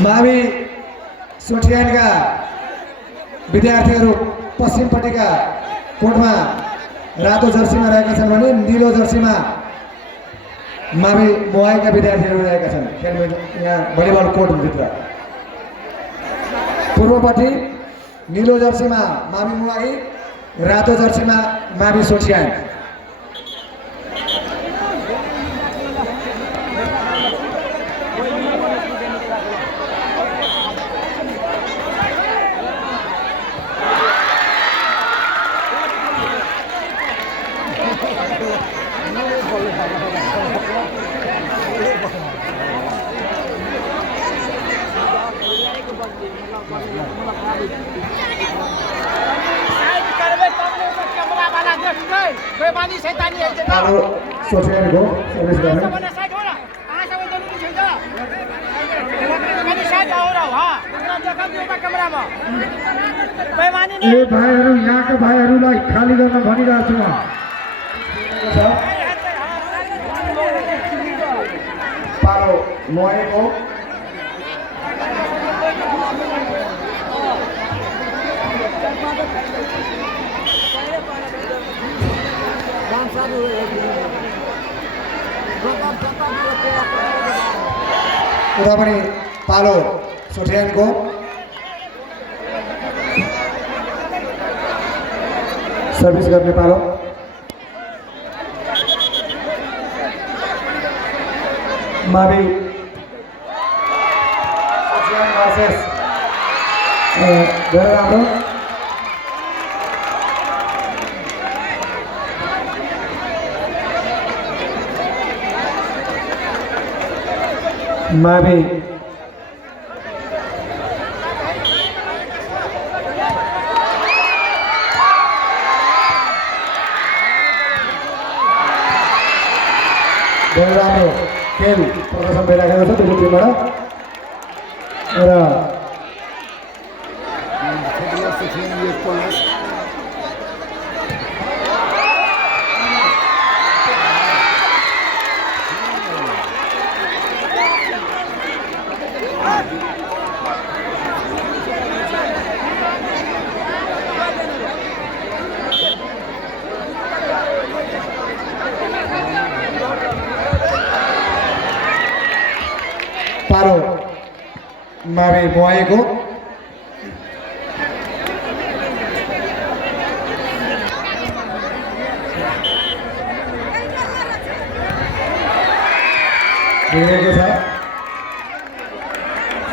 मावि सोठियानका विद्यार्थीहरू पश्चिमपट्टिका कोर्टमा रातो जर्सीमा रहेका छन् भने नीलो जर्सीमा मावि मोवाईका विद्यार्थीहरू रहेका छन् खेल यहाँ भलिबल कोर्टभित्र। पूर्वपट्टि नीलो जर्सीमा मावि मोवाई, रातो जर्सीमा मावि सोठियान। बेमानी शैतानी है पालो सोठियानको सर्भिस गर्ने मैंने साइड हो रहा कहां से वो दोनों की झंडा मैंने साइड हो रहा हां कैमरा देखा दियो कैमरा में बेमानी ए भाइहरू यहाँका भाइहरूलाई खाली गर्न भनिरहेको छु म। पालो मोवाईको उता पनि पालो सोठियानको सर्भिस गर्ने पालो। मावि सोठियान भर्सेस धेरै राम्रो। मावि धेरै राम्रो खेल प्रदर्शन भइरहेको छ दुवै टिमबाट र पालो मावि मोवाईको भइरहेको छ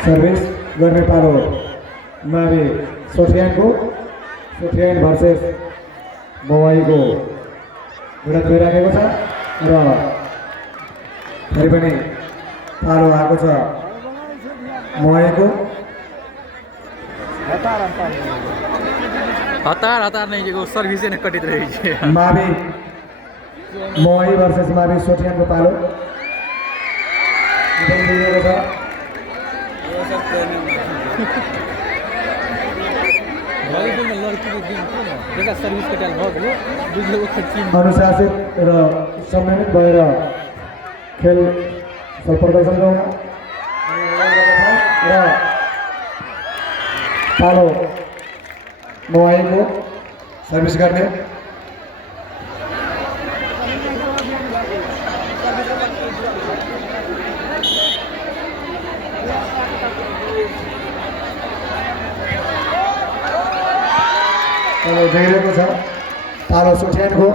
सर्भिस गर्ने पालो मावि सोठियानको। सोठियान भर्सेस मोवाईको भिडत भइरहेको छ र फेरि पनि पालो आएको छ मोवाईको। हतार हतार नहीं कि सर्भिस ने कटित रही है। मावि मोवाई भर्सेस मावि सोठियानको पालो दिएको छ। भलिबल में लड़की को दिन थियो न जगा सर्भिस कटाल भयो दुईले खर्ची अनुशासित र संयमित भएर खेल प्रदर्शन गर्न र पालो मोवाईको सर्भिस गर्ने। जगिरहेको छ पालो सोठियानको।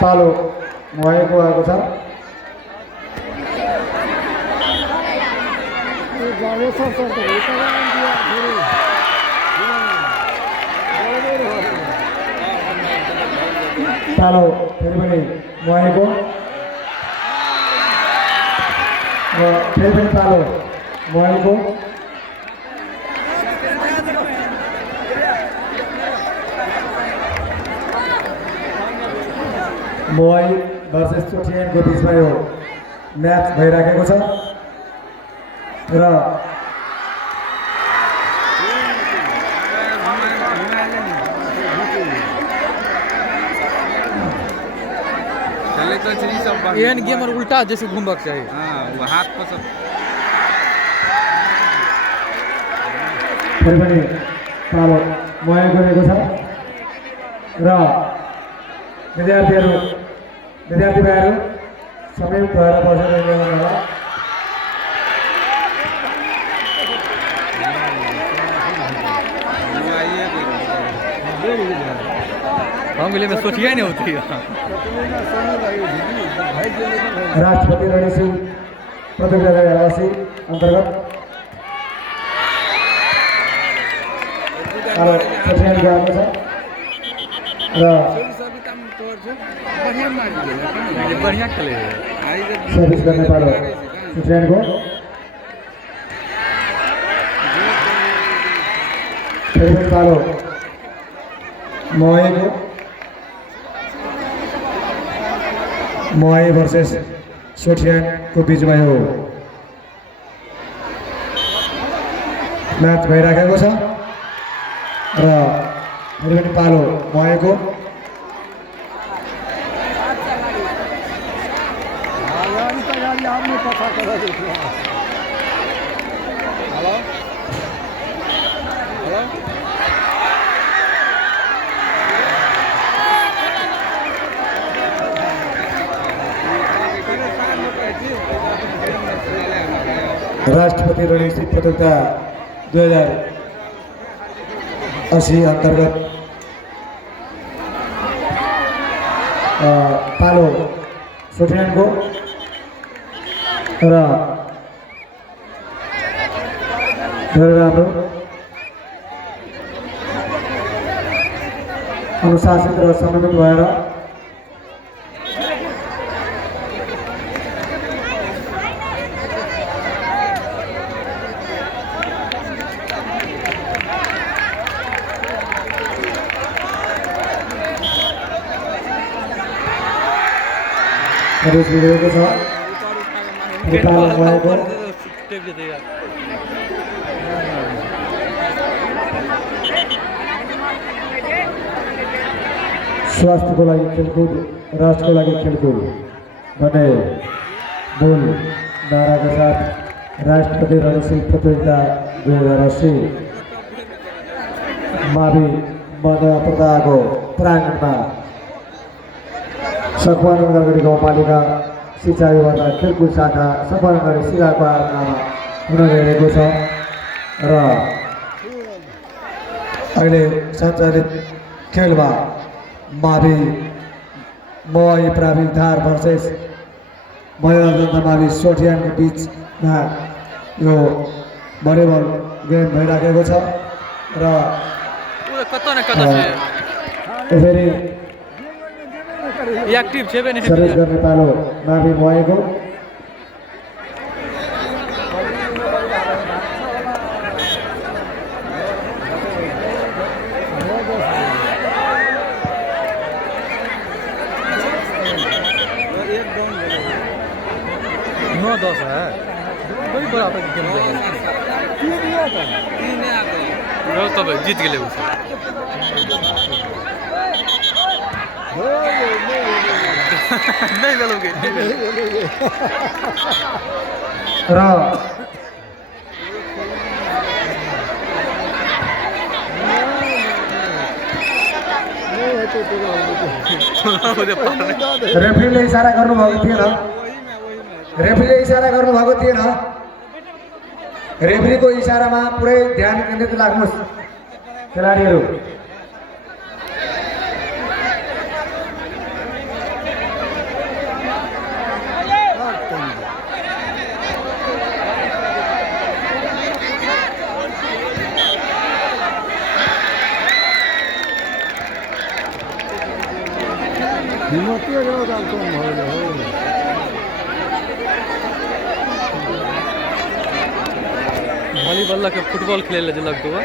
पालो मोवाईको आएको छ। पालो फेरि पनि मोवाईको फेरि पनि पालो मोबाइलको मोबाइल भर्सेस चोटियानको बिचमा यो म्याच भइराखेको छ र एहन गेम और उल्टा जैसे घूमक चाहिए। वो हाथ पर सब फेरि पनि पालो मोबाइल गरेको छ र विद्यार्थी भाइहरू संयुक्त भएर बसेर ल्याउनु होला। हमले में सोचिए नहीं होती है। राष्ट्रपति रणजीत सिंह प्रतियोगिता राशि अंतर्गत गएको छ र बढ़िया खेले सर्भिस गर्ने पालो सुट्रेनको फेरि पनि पालो मोहाई भर्सेस सोठियानको बिचमा यो म्याच भइराखेको छ र फेरि पनि पालो मोहाईको राष्ट्रपति रणजीत सिंह प्रतियोगिता 2080 अंतर्गत पालो सोटियानको र धेरै राम्रो अनुशासित र समन्वित भएर सर्भिस भिडियोको छ नेपाल भएको स्वास्थ्यको लागि खेलकुद राष्ट्रको लागि खेलकुद भन्ने मूल नाराका साथ राष्ट्रपति रणजीत सिंह प्रतियोगिता 2080 मावि मदन प्रताको प्राङ्गणमा सखुवानगढी गाउँपालिका शिक्षा विभागका खेलकुद शाखा सखुवानगढी शिलाको आधारमा हुन गइरहेको छ र अहिले सञ्चालित खेलमा मावि मोहाई प्राविधिक धार भर्सेस महिला जनता मावि सोठियानको बिचमा यो भलिबल गेम भइराखेको छ र फेरि एक्टिभ छे पनि सर्भिस गर्ने पालो मावि मोहाईको नौ 10 है कोई बराबर की गेम तब जीत गए उसे नहीं गलोगे र रेफ्रीले इशारा गर्नुभएको थिएन रेफ्रीको इशारामा पुरै ध्यान केन्द्रित लाग्नुहोस् खेलाडीहरू भलिबल के फुटबल खेले जे लगतो बा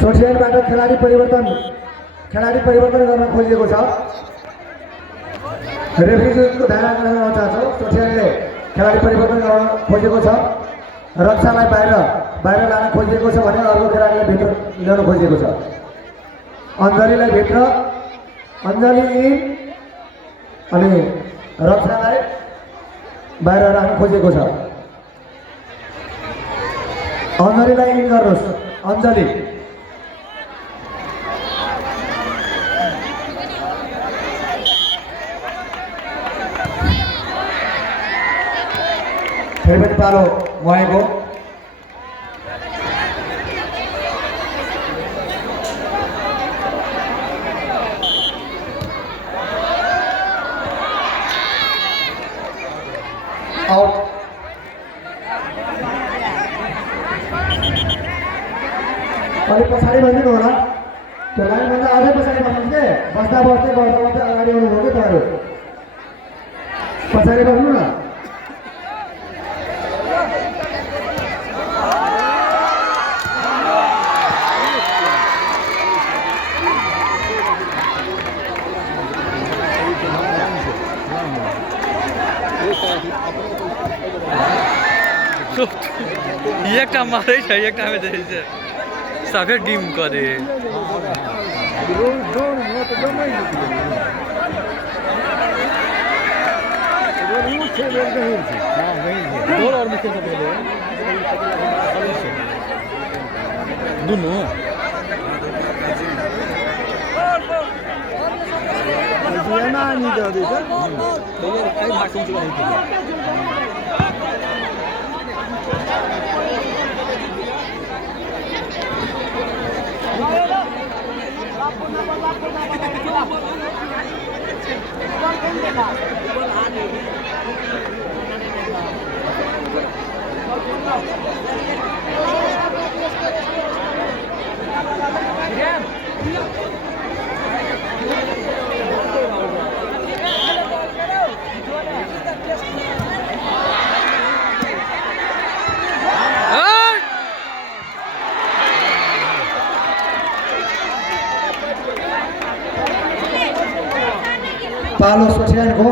सोचिएबाट खेलाडी परिवर्तन गर्न खोजिएको छ। रेफ्रीको ध्यान आकर्षण गर्न चाहन्छौँ। सोचिएले खेलाडी परिवर्तन गर्न खोजेको छ। रक्षालाई बाहिर लान खोजिएको छ भने अर्को खेलाडीलाई भित्र ल्याउन खोजिएको छ। अञ्जलीलाई भित्र, अञ्जली इन अनि रक्षालाई बाहिर राख्न खोजेको छ। अञ्जलीलाई इन गर्नुहोस्। अञ्जली फेरि पनि पालो भएको आउट। अलिक पछाडि बस्नु होला। त्यो लाइनभन्दा अझै पछाडि बस्नुहोस् के बस्दा बस्दै अगाडि आउनुभयो कि तपाईँहरू पछाडि बस्नु न। एकटा मारै छ एकटा में दै छै सफे टीम करे दुनू पालो सोचिएको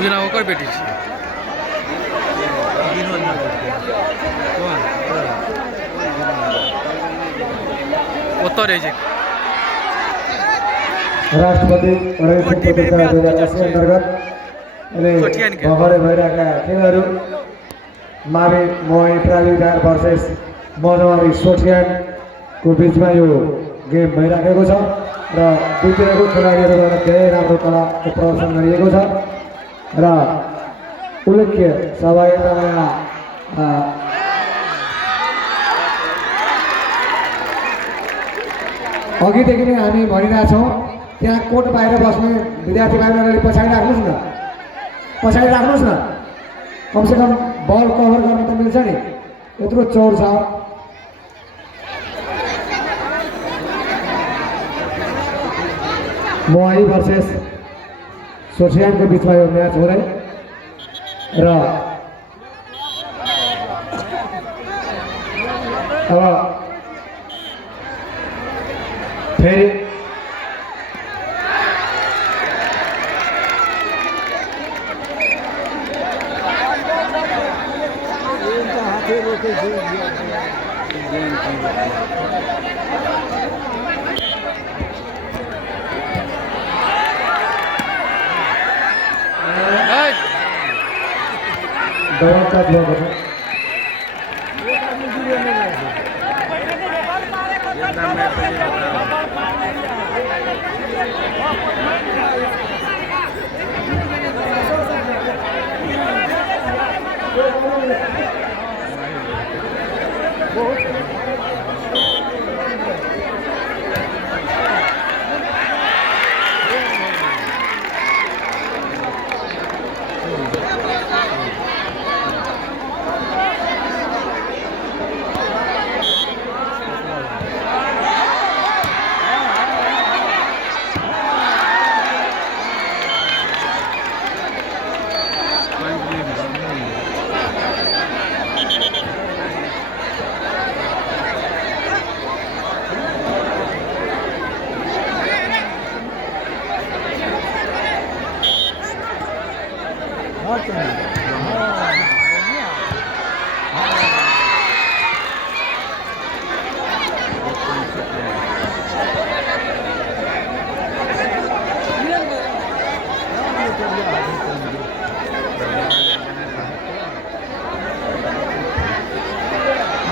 उजना ओकर बेटी छी ओतऽ रहै छै राष्ट्रपति प्रतियोगिता 2080 अन्तर्गत भर्खरै भइरहेका खेलहरू मावि मोही प्राविधार भर्सेस मजमावी सोठियानको बिचमा यो गेम भइराखेको छ र दुईतिरको खेलाडीहरूबाट धेरै राम्रो कलाको प्रदर्शन गरिएको छ। र उल्लेख्य सहभागितामा अघिदेखि नै हामी भनिरहेछौँ त्यहाँ कोर्ट बाहिर बस्ने विद्यार्थी भाइहरूले पछाडि राख्नुहोस् न, पछाडि राख्नुहोस् न, कमसेकम बल कभर गर्न त मिल्छ नि, यत्रो चौर छ। मोहाई भर्सेस सोसियानको बिचमा यो म्याच हुँदै र अब फेरि दबावका भएको छ।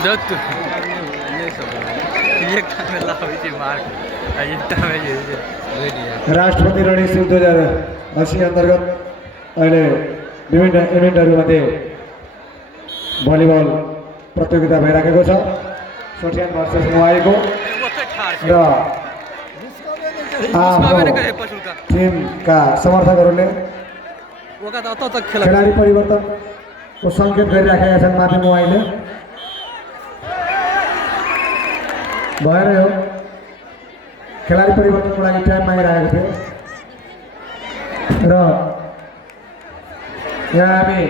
जत्तु ये सब ये काम लाओ इसे मार ये टाइम ये राष्ट्रपति रणशिव 2080 अन्तर्गत अहिले विभिन्न इभेन्टहरूमध्ये भलिबल प्रतियोगिता भइराखेको छ। सोटियान भर्सेस मोहाईको र टिमका समर्थकहरूले खेलाडी परिवर्तनको सङ्केत गरिराखेका छन्। माथि मोहाईले भएर हो खेलाडी परिवर्तनको लागि टाइम मागिरहेको थियो र यहाँ हामी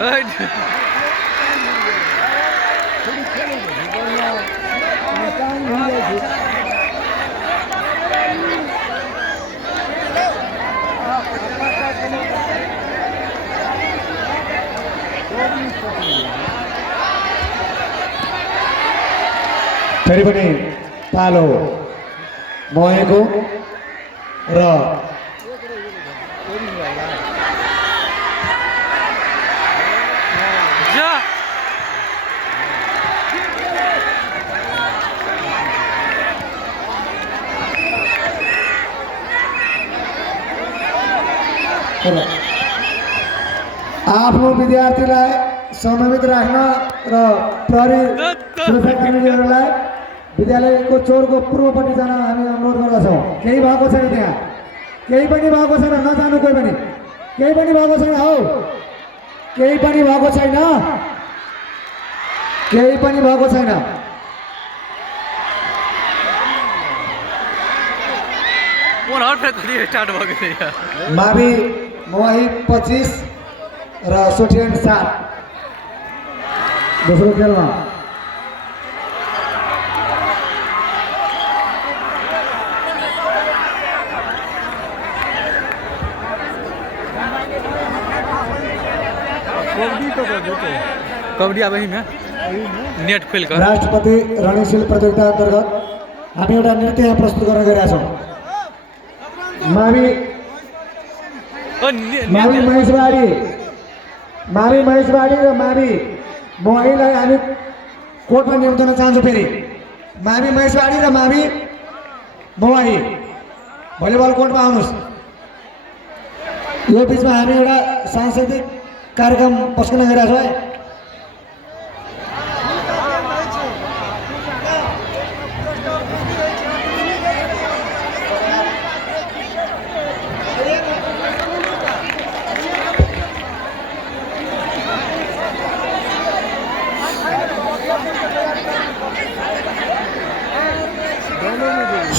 फेरि पनि पालो मोएको र जा आफ्नो विद्यार्थीलाई समन्वित राख्न र प्रहरी सुरक्षा कर्मीहरूलाई विद्यालयको चोरको पूर्वपट्टि जान हामी अनुरोध गर्दछौँ। केही भएको छैन, त्यहाँ केही पनि भएको छैन, नजानु कोही पनि, केही पनि भएको छैन, हौ केही पनि भएको छैन, केही पनि भएको छैन। स्टार्ट भएको थियो मावि मोही 25 र सोठियन 7 दोस्रो खेलमा कबड्डी अब में नेट खोल कर राष्ट्रपति रणशील प्रतियोगिता अंतर्गत हामी एउटा नृत्य यहाँ प्रस्तुत गर्न गइरहेका छौँ। मावि महेशबाडी र मावि मोहीलाई हामी कोर्टमा नियुक्त गर्न चाहन्छौँ। फेरि मावि महेशबाडी र मावि मोही भलिबल कोर्टमा आउनुहोस्। यो बिचमा हामी एउटा सांस्कृतिक कार्यक्रम पस्कन गइरहेका छौँ है।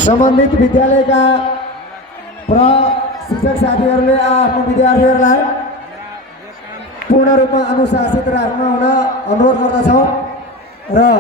सम्बन्धित विद्यालयका प्रशिक्षक साथीहरूले आफ्नो विद्यार्थीहरूलाई पूर्ण रूपमा अनुशासित राख्न हुन अनुरोध गर्दछौँ र